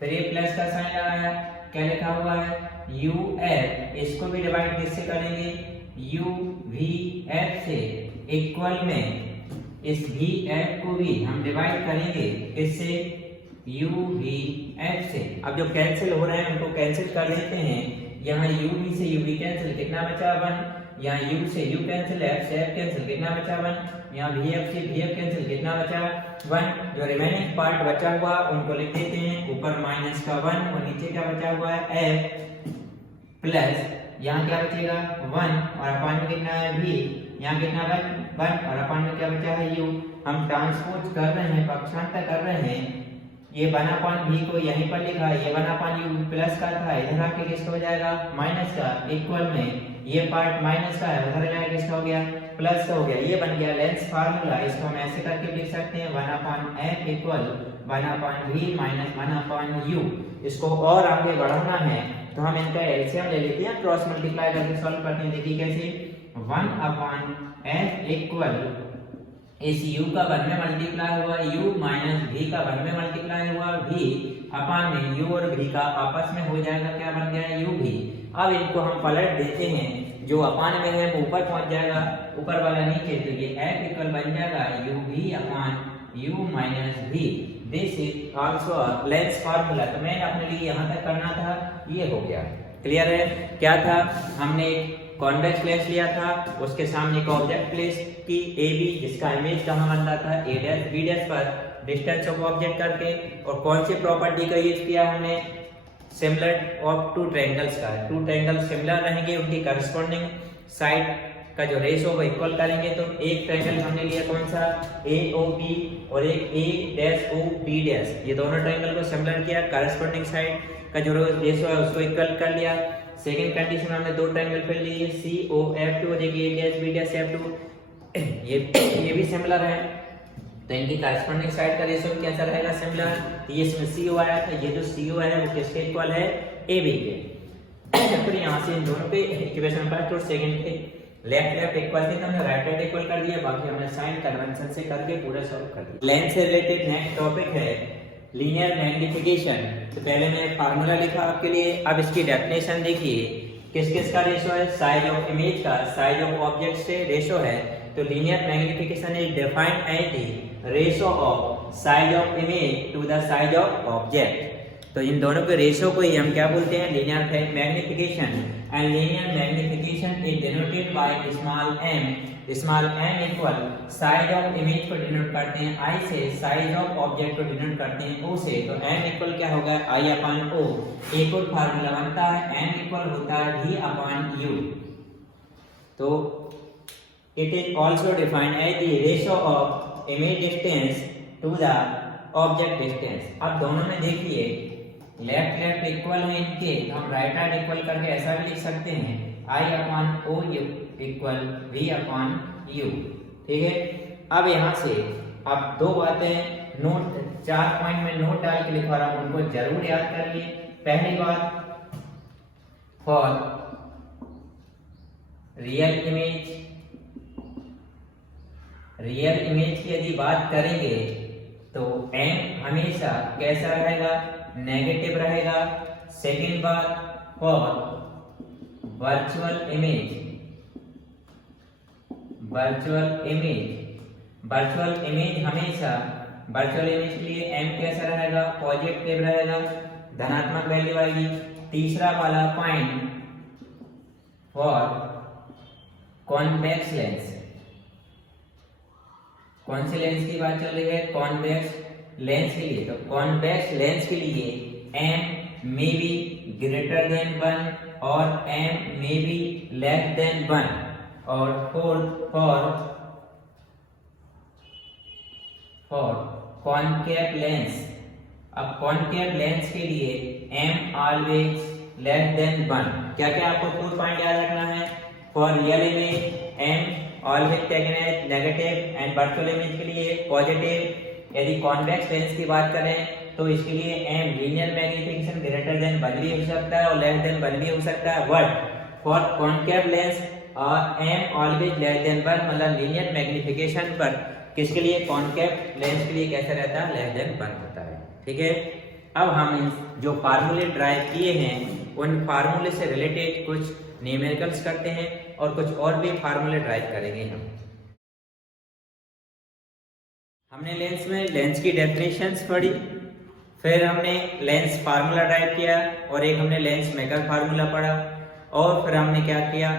फिर ये प्लस का साइन लगाया, क्या लिखा हुआ है UF, इसको भी डिवाइड किससे करेंगे UVF से इक्वल में इस VF को भी हम डिवाइड करेंगे किससे UVF से। अब जो कैंसिल हो रहे हैं उनको कैंसिल कर देते हैं, यहाँ UV से UV कैंसिल कितना बचा 1, यहाँ U से U कैंसिल, F से F कैंसिल कितना बचा 1, यहाँ VF से VF कैंसिल कितना बचा 1। जो रिमेनिंग पार्ट बचा हुआ उनको लिख देते हैं, ऊपर माइनस का 1 और नीचे क्या बचा हुआ है F प्लस यहाँ क्या बचेगा 1 और अपान में कितना है V, यहाँ कितना 1 और अपान में क्या बचा है U। हम ट्रांसपोज कर रहे हैं, पक्षांतर कर रहे हैं, ये 1 अपान V को यहीं पर लिखा है, ये 1 अपान U प्लस का था, इधर आके किसका हो जाएगा माइनस का, इक्वल में ये पार्ट माइनस का है उधर जाके किसका हो गया प्लस का हो गया। ये बन गया लेंस फार्मूला, इसको हम ऐसे करके लिख सकते हैं 1 अपान F इक्वल 1 अपान V माइनस 1 अपान U। इसको और आगे बढ़ाना है तो हम इनका एलसीएम ले लेते हैं, क्रॉस मल्टीप्लाई करके सॉल्व करते हैं। देखिए कैसे 1 अपान F इक्वल इस U का 1 में मल्टीप्लाई हुआ U माइनस V का 1 में मल्टीप्लाई हुआ V अपान में U और V का आपस में हो जाएगा क्या बन गया UV। अब इनको हम पलट देते हैं, जो अपान में है वो ऊपर पहुंच जाएगा, ऊपर वाला नीचे, तो ये F इक्वल बन जाएगा UV upon U minus V। This is also a lens formula. तो मैंने अपने लिए यहाँ तक करना था, ये हो गया। क्लियर है। क्या था, हमने एक कॉन्वेक्स लेंस लिया था, उसके सामने एक ऑब्जेक्ट प्लेस की AB, जिसका इमेज कहाँ बनता था A डैश B डैश पर डिस्टेंस ऑफ ऑब्जेक्ट करके, और कौन सी प्रॉपर्टी का यूज किया हमने, सिमिलर ऑफ 2 ट्रायंगल्स का। 2 ट्रायंगल सिमिलर रहेंगे, उनकी करस्पॉन्डिंग साइड का जो रेशो वो इक्वल करेंगे। तो एक ट्रायंगल हमने लिया कौन सा AOB और एक A डैश OB डैश, ये दोनों ट्रायंगल को सिमिलर किया, करस्पॉन्डिंग साइड का जो रेशो है उसको इक्वल कर लिया। सेकंड कंडीशन में हमने 2 ट्रायंगल फिर लिए COF2 और एक A dash B dash F2, ये भी सिमिलर है, तो इनकी करस्पॉन्डिंग साइड का रेशो कैसा रहेगा सिमिलर। तो ये इसमें CO आया था, ये जो CO है वो किसके इक्वल है AB के। फिर यहाँ से इन दोनों पे इक्वेशन फर्स्ट और सेकंड के लेफ्ट इक्वल थे, तो हमने राइट इक्वल कर दिया, बाकी हमने साइन कन्वेंशन से करके पूरा सॉल्व कर दिया। लेंथ से रिलेटेड नेक्स्ट टॉपिक है लीनियर मैग्निफिकेशन। तो पहले मैंने फार्मूला लिखा आपके लिए, अब इसकी डेफिनेशन देखिए, किस किस का रेशो है, साइज ऑफ इमेज का साइज ऑफ ऑब्जेक्ट से रेशो है। तो linear magnification is defined as the ratio of size of image to the size of object. तो इन दोनों के रेशो को ही हम क्या बोलते हैं, linear magnification. And linear magnification is denoted by small m। Small m equal size of image को डिनोट करते हैं I से, साइज ऑफ ऑब्जेक्ट को डिनोट करते हैं O से। तो m इक्वल क्या होगा I अपान O। एक और फार्मूला बनता है m इक्वल होता है V अपान U। तो it is also defined as the ratio of image distance to the object distance। अब दोनों में देखिए लेफ्ट इक्वल है इनके, तो हम राइट इक्वल करके ऐसा भी लिख सकते हैं I upon O equal V upon U। ठीक है। अब यहाँ से आप दो बातें नोट 4 पॉइंट में नोट डाल के लिखवा रहा हूं, उनको जरूर याद करिए। पहली बात, फॉर रियल इमेज की यदि बात करेंगे तो m हमेशा कैसा रहेगा, नेगेटिव रहेगा। सेकेंड बात, फॉर वर्चुअल इमेज हमेशा वर्चुअल इमेज के लिए m कैसा रहेगा, पॉजिटिव रहेगा, धनात्मक वैल्यू आएगी। तीसरा वाला पॉइंट, फॉर कॉन्वेक्स लेंस, कौन से लेंस की बात चल रही है, कॉन्वेक्स लेंस के लिए। तो कॉन्वेक्स लेंस के लिए m may be greater than 1 और m may be less than 1। और फोर्थ, फॉर कॉनकेव लेंस, अब कॉनकेव लेंस के लिए m ऑलवेज लेस देन 1। क्या क्या आपको 4 पॉइंट याद रखना है। For real image m always taken as negative and virtual image के लिए पॉजिटिव। यदि कॉन्वेक्स लेंस की बात करें तो इसके लिए m linear magnification greater than 1 भी हो सकता है और लेस देन 1 भी हो सकता है। बट फॉर कॉनकेव लेंस और m ऑलवेज लेस देन 1, मतलब लीनियर मैग्नीफिकेशन पर किसके लिए, कॉनकेव लेंस के लिए कैसा रहता है, लेस देन 1 होता है। ठीक है, अब हम जो फार्मूले ड्राइव किए हैं उन फार्मूले से रिलेटेड कुछ न्यूमेरिकल्स करते हैं और कुछ और भी फार्मूले ड्राइव करेंगे हमने लेंस में लेंस की डेफिनेशंस पढ़ी, फिर हमने लेंस फार्मूला ड्राइव किया और एक हमने लेंस मेकर फार्मूला पढ़ा, और फिर हमने क्या किया,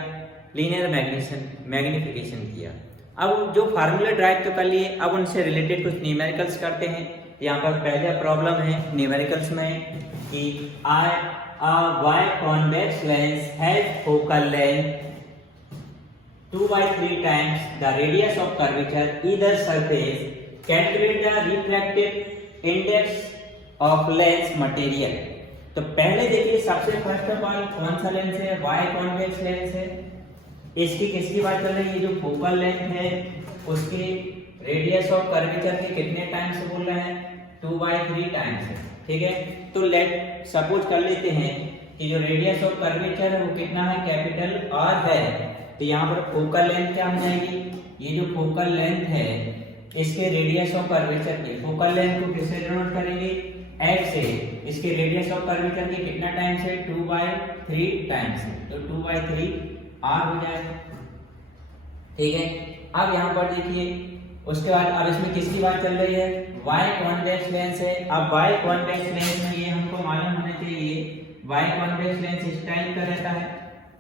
लीनियर मैग्नीफिकेशन किया। अब जो फार्मूला ड्राइव तो कर लिए, अब उनसे रिलेटेड कुछ न्यूमेरिकल्स करते हैं। यहाँ पर पहला प्रॉब्लम है न्यूमेरिकल्स में कि y convex lens has focal length 2/3 times the radius of curvature either surface. Calculate the refractive index of lens material. तो पहले देखिए, सबसे फर्स्ट ऑफ ऑल कौन सा लेंस है, y कॉन्वेक्स लेंस है। इसकी किसकी बात चल रही है, ये जो फोकल लेंथ है उसके रेडियस ऑफ कर्वेचर के कितने टाइम्स बोल रहे हैं, 2/3 टाइम्स है। ठीक है, तो लेट सपोज कर लेते हैं कि जो रेडियस ऑफ कर्वेचर है वो कितना है, कैपिटल R है। तो यहाँ पर फोकल लेंथ क्या हो जाएगी, ये जो फोकल लेंथ है इसके रेडियस ऑफ कर्वेचर की, फोकल लेंथ को किससे डिनोट करेंगे, f से। इसके रेडियस ऑफ कर्वेचर के कितना टाइम्स है, 2/3 टाइम्स है, तो 2/3 R हो जाएगा। ठीक है, अब यहाँ पर देखिए, उसके बाद अब इसमें किसकी बात चल रही है, y कॉन्वेक्स लेंस है। अब y कॉन्वेक्स लेंस में ये हमको मालूम होना चाहिए, y कॉन्वेक्स लेंस इस टाइप का रहता है,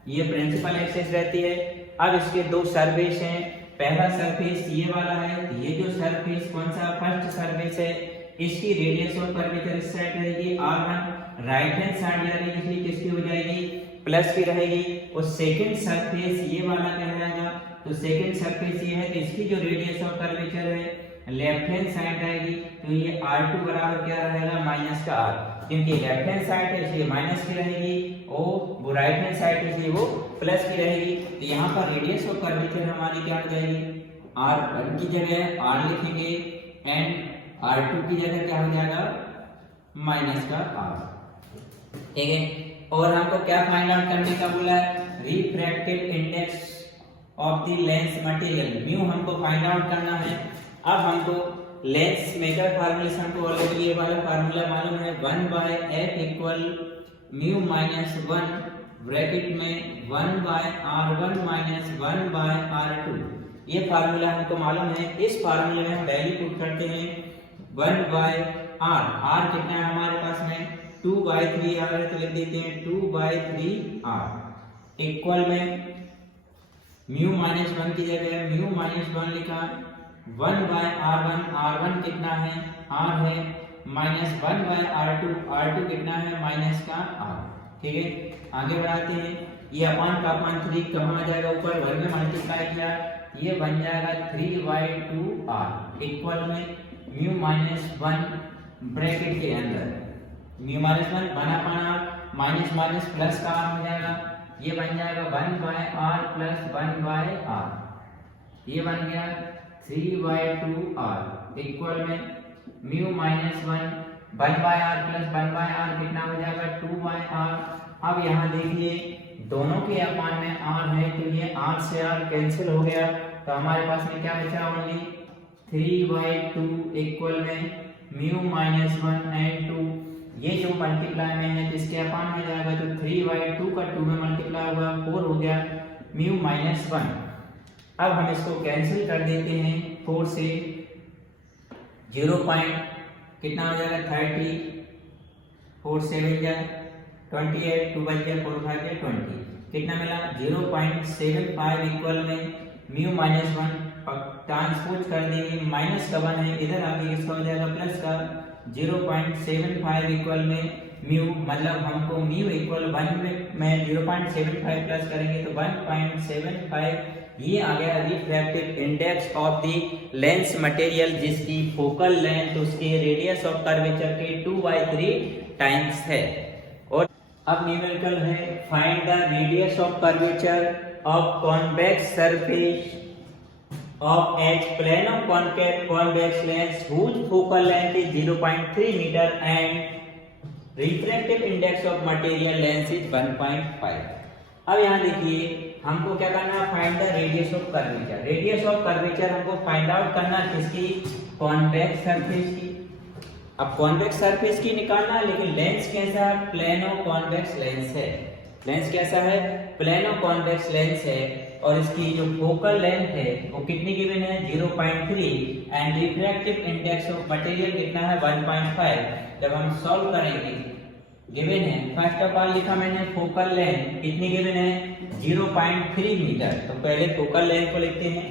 ये प्रिंसिपल एक्सिस रहती है। अब इसके दो सरफेस हैं, पहला सरफेस ये वाला है, ये जो सरफेस कौन सा, फर्स्ट सरफेस है, इसकी रेडियस ऑफ कर्वेचर इस साइड रहेगी r1, राइट हैंड साइड जा रही है इसलिए किसकी हो जाएगी, प्लस की रहेगी। और सेकंड सरफेस ये वाला कहलाएगा, तो सेकंड सरफेस ये है, तो इसकी जो रेडियस ऑफ कर्वेचर है लेफ्ट हैंड साइड आएगी, तो ये r2 बराबर क्या रहेगा, माइनस का r, क्योंकि लेफ्ट हैंड साइड है इसलिए माइनस की रहेगी, और वो राइट हैंड साइड है इसलिए वो प्लस की रहेगी। तो यहाँ पर रेडियस ऑफ कर्वेचर हमारी क्या हो जाएगी, r1 की जगह r लिखेंगे एंड r2 की जगह क्या हो जाएगा, माइनस का r। ठीक है, और हमको क्या फाइंड आउट करने का बोला है, refractive index of the lens material, mu हमको फाइंड आउट करना है। अब हमको लेंस मेकर फार्मूले से हमको ऑलरेडी ये वाला फार्मूला मालूम है, 1/f equal mu minus 1 bracket में 1/r1 माइनस 1/r2, ये फार्मूला हमको मालूम है। इस फार्मूले में हम वैल्यू पुट करते हैं 1/r, r कितना है हमारे पास में 2/3, अगर तो लिख देते हैं 2/3r इक्वल में म्यू माइनस 1 की जगह म्यू माइनस 1 लिखा, 1/r1, r1 कितना है, r है, माइनस 1/r2, r2 कितना है, माइनस का r। ठीक है, आगे बढ़ाते हैं, ये अपान का अपान 3 कहाँ आ जाएगा, ऊपर वर्ग में मल्टीप्लाई किया, ये बन जाएगा 3/2r इक्वल में म्यू माइनस 1 ब्रैकेट के अंदर म्यू माइनस 1 बना पाना माइनस माइनस प्लस का r हो जाएगा, ये बन जाएगा 1/r प्लस 1/r, ये बन गया 3/2r इक्वल में mu minus 1/r plus 1/r कितना हो जाएगा 2/r। अब यहाँ देखिए दोनों के अपान में r है तो ये r से r कैंसिल हो गया, तो हमारे पास में क्या बचा ओनली 3/2 इक्वल में म्यू माइनस 1 एंड 2, ये जो मल्टीप्लाई में है जिसके अपान में जाएगा तो 3/2 का 2 में मल्टीप्लाई हुआ 4 हो गया म्यू माइनस 1। अब हम इसको कैंसिल कर देते हैं, 4 से 0 पॉइंट कितना हो जाएगा 30, 4 7 जाए 28, 2 बच गया 4 5 गया 20, कितना मिला 0.75 इक्वल में म्यू माइनस 1 ट्रांसपोज कर देंगे, माइनस का 1 है इधर आगे इसका हो जाएगा प्लस का 0.75 इक्वल में म्यू, मतलब हमको म्यू इक्वल 1 में 0.75 प्लस करेंगे तो 1.75, ये आ गया refractive index of the lens material जिसकी फोकल लेंथ उसके रेडियस ऑफ कर्वेचर के 2/3 टाइम्स है। और अब न्यूमेरिकल है find the radius of curvature of convex surface of H plane of convex lens whose focal length is 0.3 meter and refractive index of material lens is 1.5। अब यहाँ देखिए हमको क्या करना है find the radius of curvature. Radius of curvature हमको फाइंड आउट करना है किसकी, कॉन्वेक्स सरफेस की। अब कॉन्वेक्स सरफेस की निकालना है, लेकिन लेंस कैसा है, प्लेनो कॉन्वेक्स लेंस है। लेंस कैसा है, प्लेनो कॉन्वेक्स लेंस है और इसकी जो फोकल लेंथ है वो कितनी गिवन है 0.3 and refractive index of material कितना है 1.5। जब हम सॉल्व करेंगे गिवन है, फर्स्ट ऑफ ऑल लिखा मैंने फोकल लेंथ कितनी गिवन है 0.3 मीटर, तो पहले फोकल लेंथ को लिखते हैं,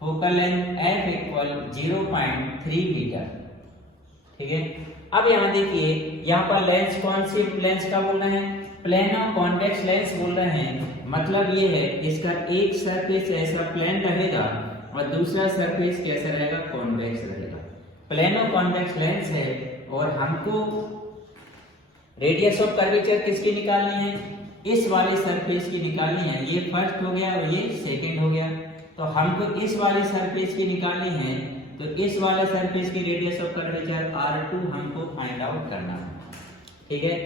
focal length f equal 0.3 metre, ठीक है। अब यहाँ देखिए यहाँ पर लेंस कौन सी लेंस का बोल रहे हैं, प्लेनो कॉन्वेक्स लेंस बोल रहे हैं। मतलब ये है इसका एक सरफेस ऐसा प्लेन रहेगा और दूसरा सरफेस कैसा रहेगा, कॉन्वेक्स रहेगा। प्लेनो कॉन्वेक्स लेंस है और हमको रेडियस ऑफ कर्वेचर किसकी निकालनी है, इस वाले सरफेस की निकालनी है। ये फर्स्ट हो गया और ये सेकंड हो गया, तो हमको इस वाले सरफेस की निकालनी है, तो इस वाले सरफेस की रेडियस ऑफ कर्वेचर r2 हमको फाइंड आउट करना है, ठीक है।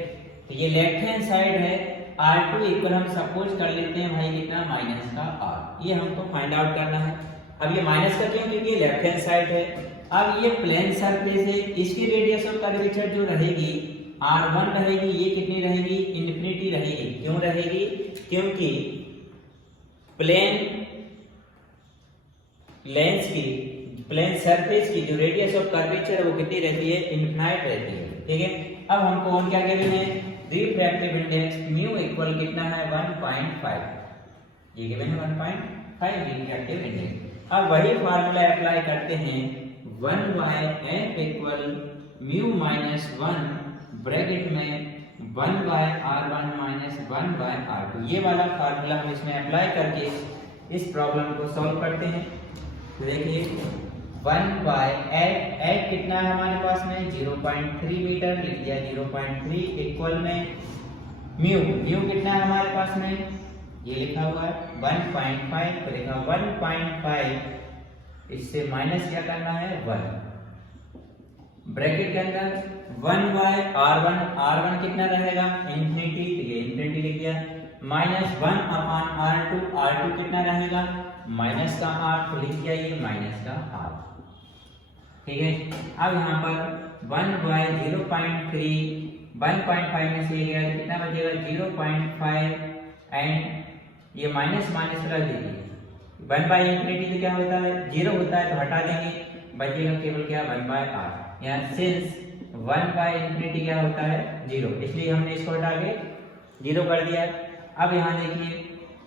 तो ये लेफ्ट हैंड साइड है, r2 इक्वल हम सपोज कर लेते हैं भाई कितना माइनस का r, ये हमको फाइंड आउट करना है। अब ये माइनस का क्यों, क्योंकि ये लेफ्ट हैंड साइड है। अब ये प्लेन सरफेस है, इसकी रेडियस ऑफ कर्वेचर जो रहेगी r1 रहेगी, ये कितनी रहेगी इन्फिनिटी रहेगी। क्यों रहेगी, क्योंकि प्लेन लेंस की प्लेन सरफेस की जो रेडियस ऑफ कर्वेचर है वो कितनी रहती है, इनफिनाइट रहती है, ठीक है। अब हमको और क्या गिवन है, रिफ्रैक्टिव इंडेक्स म्यू इक्वल कितना है 1.5, ये गिवन है 1.5 रिफ्रैक्टिव इंडेक्स। अब वही फार्मूला अप्लाई करते हैं, 1/f equal mu minus 1 bracket में 1/r1 माइनस 1/r2, ये वाला फार्मूला हम इसमें अप्लाई करके इस प्रॉब्लम को सॉल्व करते हैं। तो देखिए 1/8 कितना है हमारे पास में 0.3 मीटर, लिख दिया 0.3 इक्वल में म्यू कितना है हमारे पास में, ये लिखा हुआ है 1.5, तो लिखा 1.5, इससे माइनस क्या करना है 1, ब्रैकेट के अंदर 1/r1 कितना रहेगा इन्फिनिटी, तो ये इन्फिनिटी लिख दिया, माइनस 1/r2 कितना रहेगा माइनस का r, तो लिख दिया ये माइनस का r, ठीक है। अब यहाँ पर 1/0.3 1.5 में से गया कितना बचेगा 0.5 एंड ये माइनस माइनस रख दीजिए, 1/∞ तो क्या होता है 0 होता है, तो हटा देंगे, बचेगा केवल क्या 1/r। यहाँ सिंस 1/∞ क्या होता है 0, इसलिए हमने इसको हटा के 0 कर दिया। अब यहाँ देखिए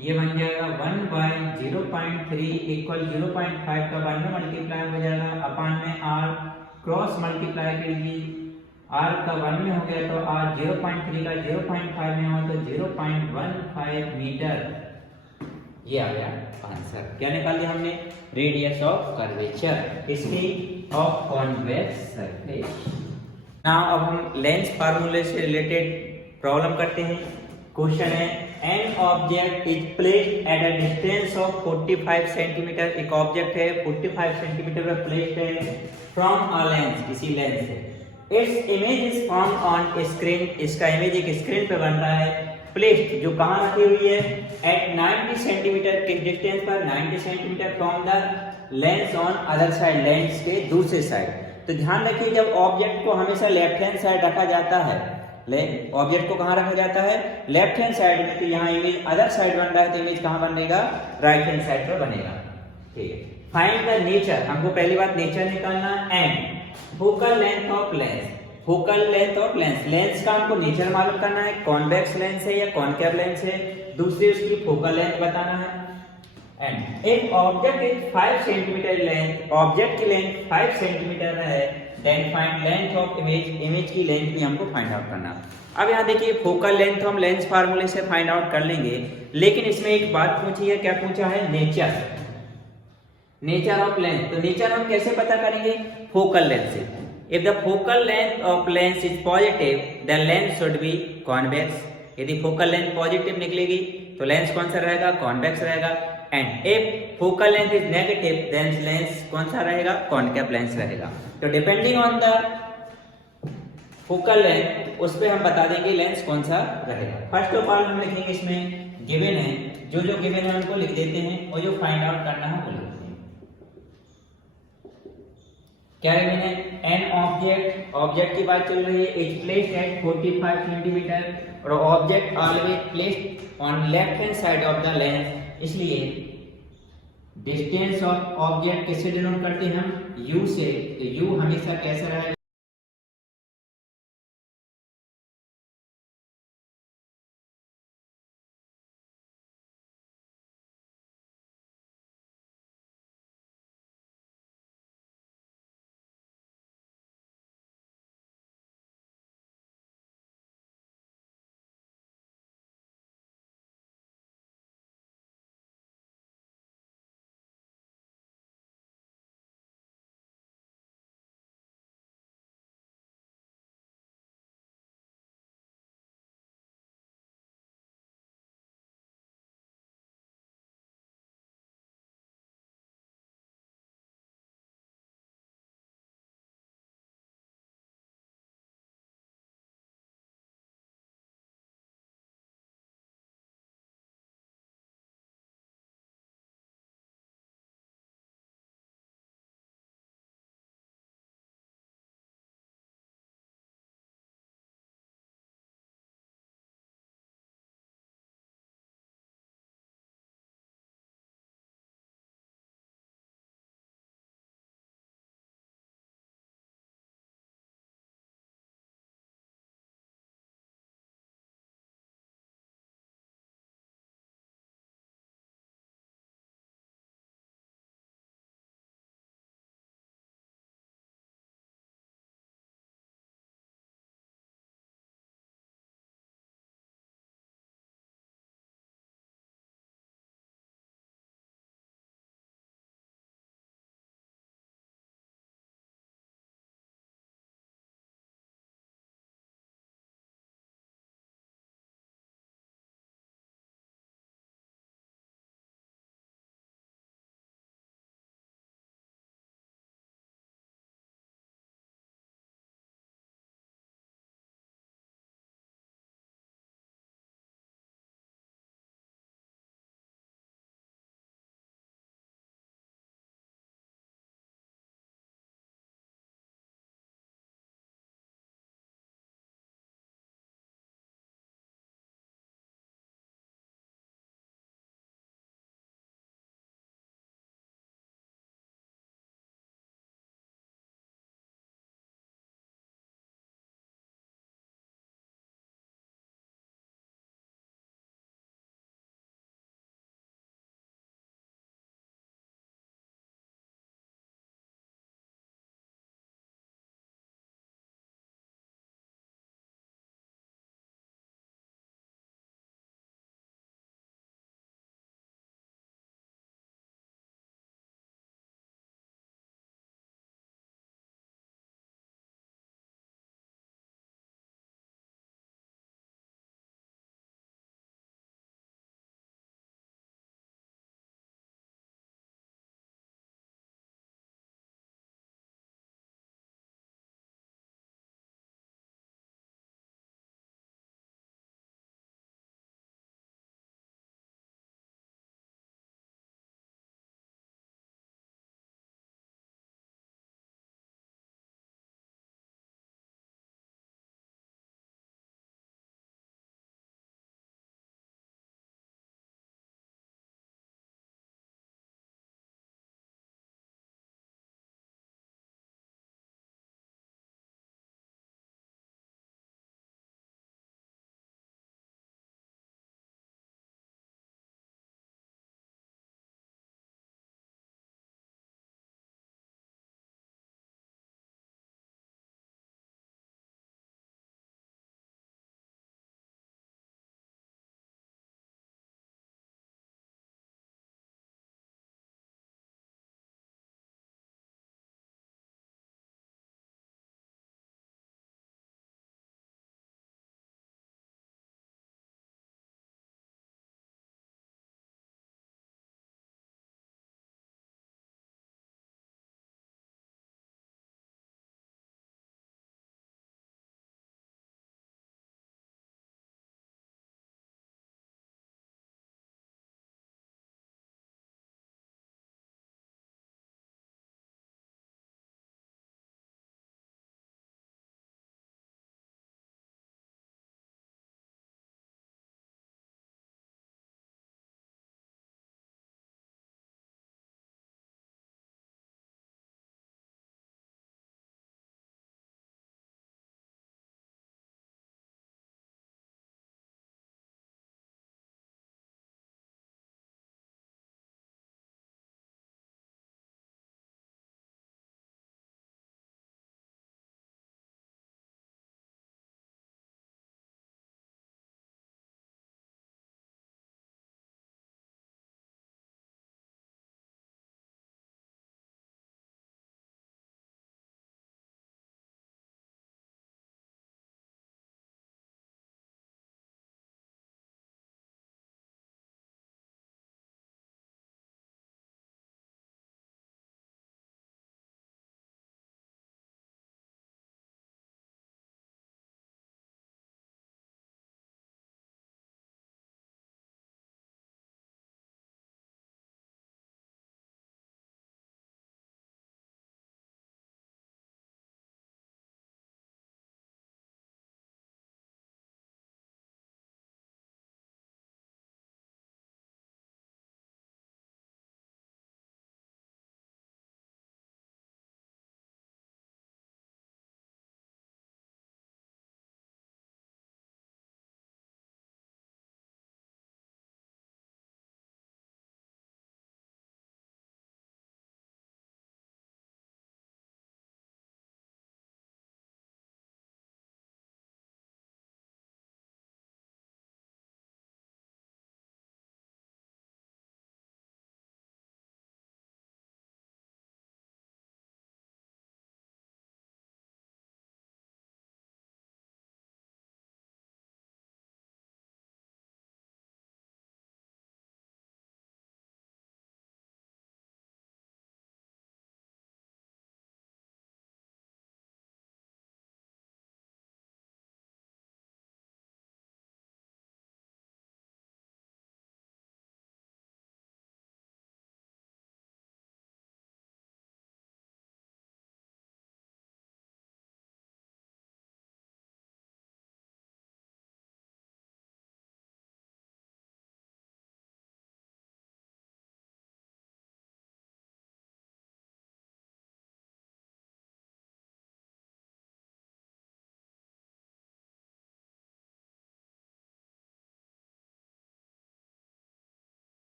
ये बन जाएगा 1/0.3 इक्वल 0.5 का 1 में मल्टीप्लाई हो जाएगा, अपान में r क्रॉस मल्टीप्लाई कीजिए, r का 1 में हो गया तो r 0.3 का 0.5 में हो तो 0.15 मीटर, ये आ गया आंसर। क्या निकाल लिया हमने, रेडियस ऑफ कर्वेचर इसकी ऑफ कॉन्वेक्स सरफेस। नाउ अब हम लेंस फार्मूले से रिलेटेड प्रॉब्लम करते हैं। क्वेश्चन है an object is placed at a distance of 45 centimetre, एक ऑब्जेक्ट है 45 सेंटीमीटर पर प्लेस्ड है फ्रॉम अ लेंस, किसी लेंस से। Its image is found on screen, इसका इमेज एक स्क्रीन पे बन रहा है। प्लेस्ड जो कहाँ रखी हुई है, एट 90 सेंटीमीटर के डिस्टेंस पर, 90 centimetre from the lens on other side, lens के दूसरे साइड। तो ध्यान रखिए जब ऑब्जेक्ट को हमेशा लेफ्ट हैंड साइड रखा जाता है, ऑब्जेक्ट को कहाँ रखा जाता है, लेफ्ट हैंड साइड में, तो यहाँ इमेज अदर साइड बन रहा है, तो इमेज कहाँ बनेगा, राइट हैंड साइड पर बनेगा। ठीक है, फाइंड द नेचर, हमको पहली बात नेचर निकालना, and focal length of lens, focal length of lens, lens का हमको नेचर मालूम करना है, कॉन्वेक्स लेंस है या कॉनकेव लेंस है, दूसरी उसकी फोकल लेंथ बताना है। एंड एक object is 5 centimetre length, object की लेंथ 5 सेंटीमीटर है, then find length of image, image की लेंथ भी हमको फाइंड आउट करना। अब यहाँ देखिए फोकल लेंथ हम लेंस फार्मूले से फाइंड आउट कर लेंगे, लेकिन इसमें एक बात पूछी है, क्या पूछा है, नेचर, नेचर ऑफ लेंथ। तो नेचर हम कैसे पता करेंगे, फोकल लेंथ से। If the focal length of lens is positive then lens should be convex, यदि फोकल लेंथ पॉजिटिव निकलेगी तो लेंस कौन सा रहेगा, कॉन्वेक्स रहेगा। And if focal length is negative then lens कौन सा रहेगा, कॉनकेव लेंस रहेगा। तो depending on the focal length उस पे हम बता देंगे लेंस कौन सा रहेगा। फर्स्ट ऑफ ऑल हम लिखेंगे, इसमें गिवन है, जो जो गिवन है उनको लिख देते हैं और जो फाइंड आउट करना है वो लिखते हैं। क्या गिवन है, एन ऑब्जेक्ट, ऑब्जेक्ट की बात चल रही है, इज प्लेस्ड एट 45 सेंटीमीटर, और object always placed on left hand side of the lens, इसलिए डिस्टेंस ऑफ ऑब्जेक्ट किससे डिनोट करते हैं हम, यू से। तो यू हमेशा कैसा रहेगा,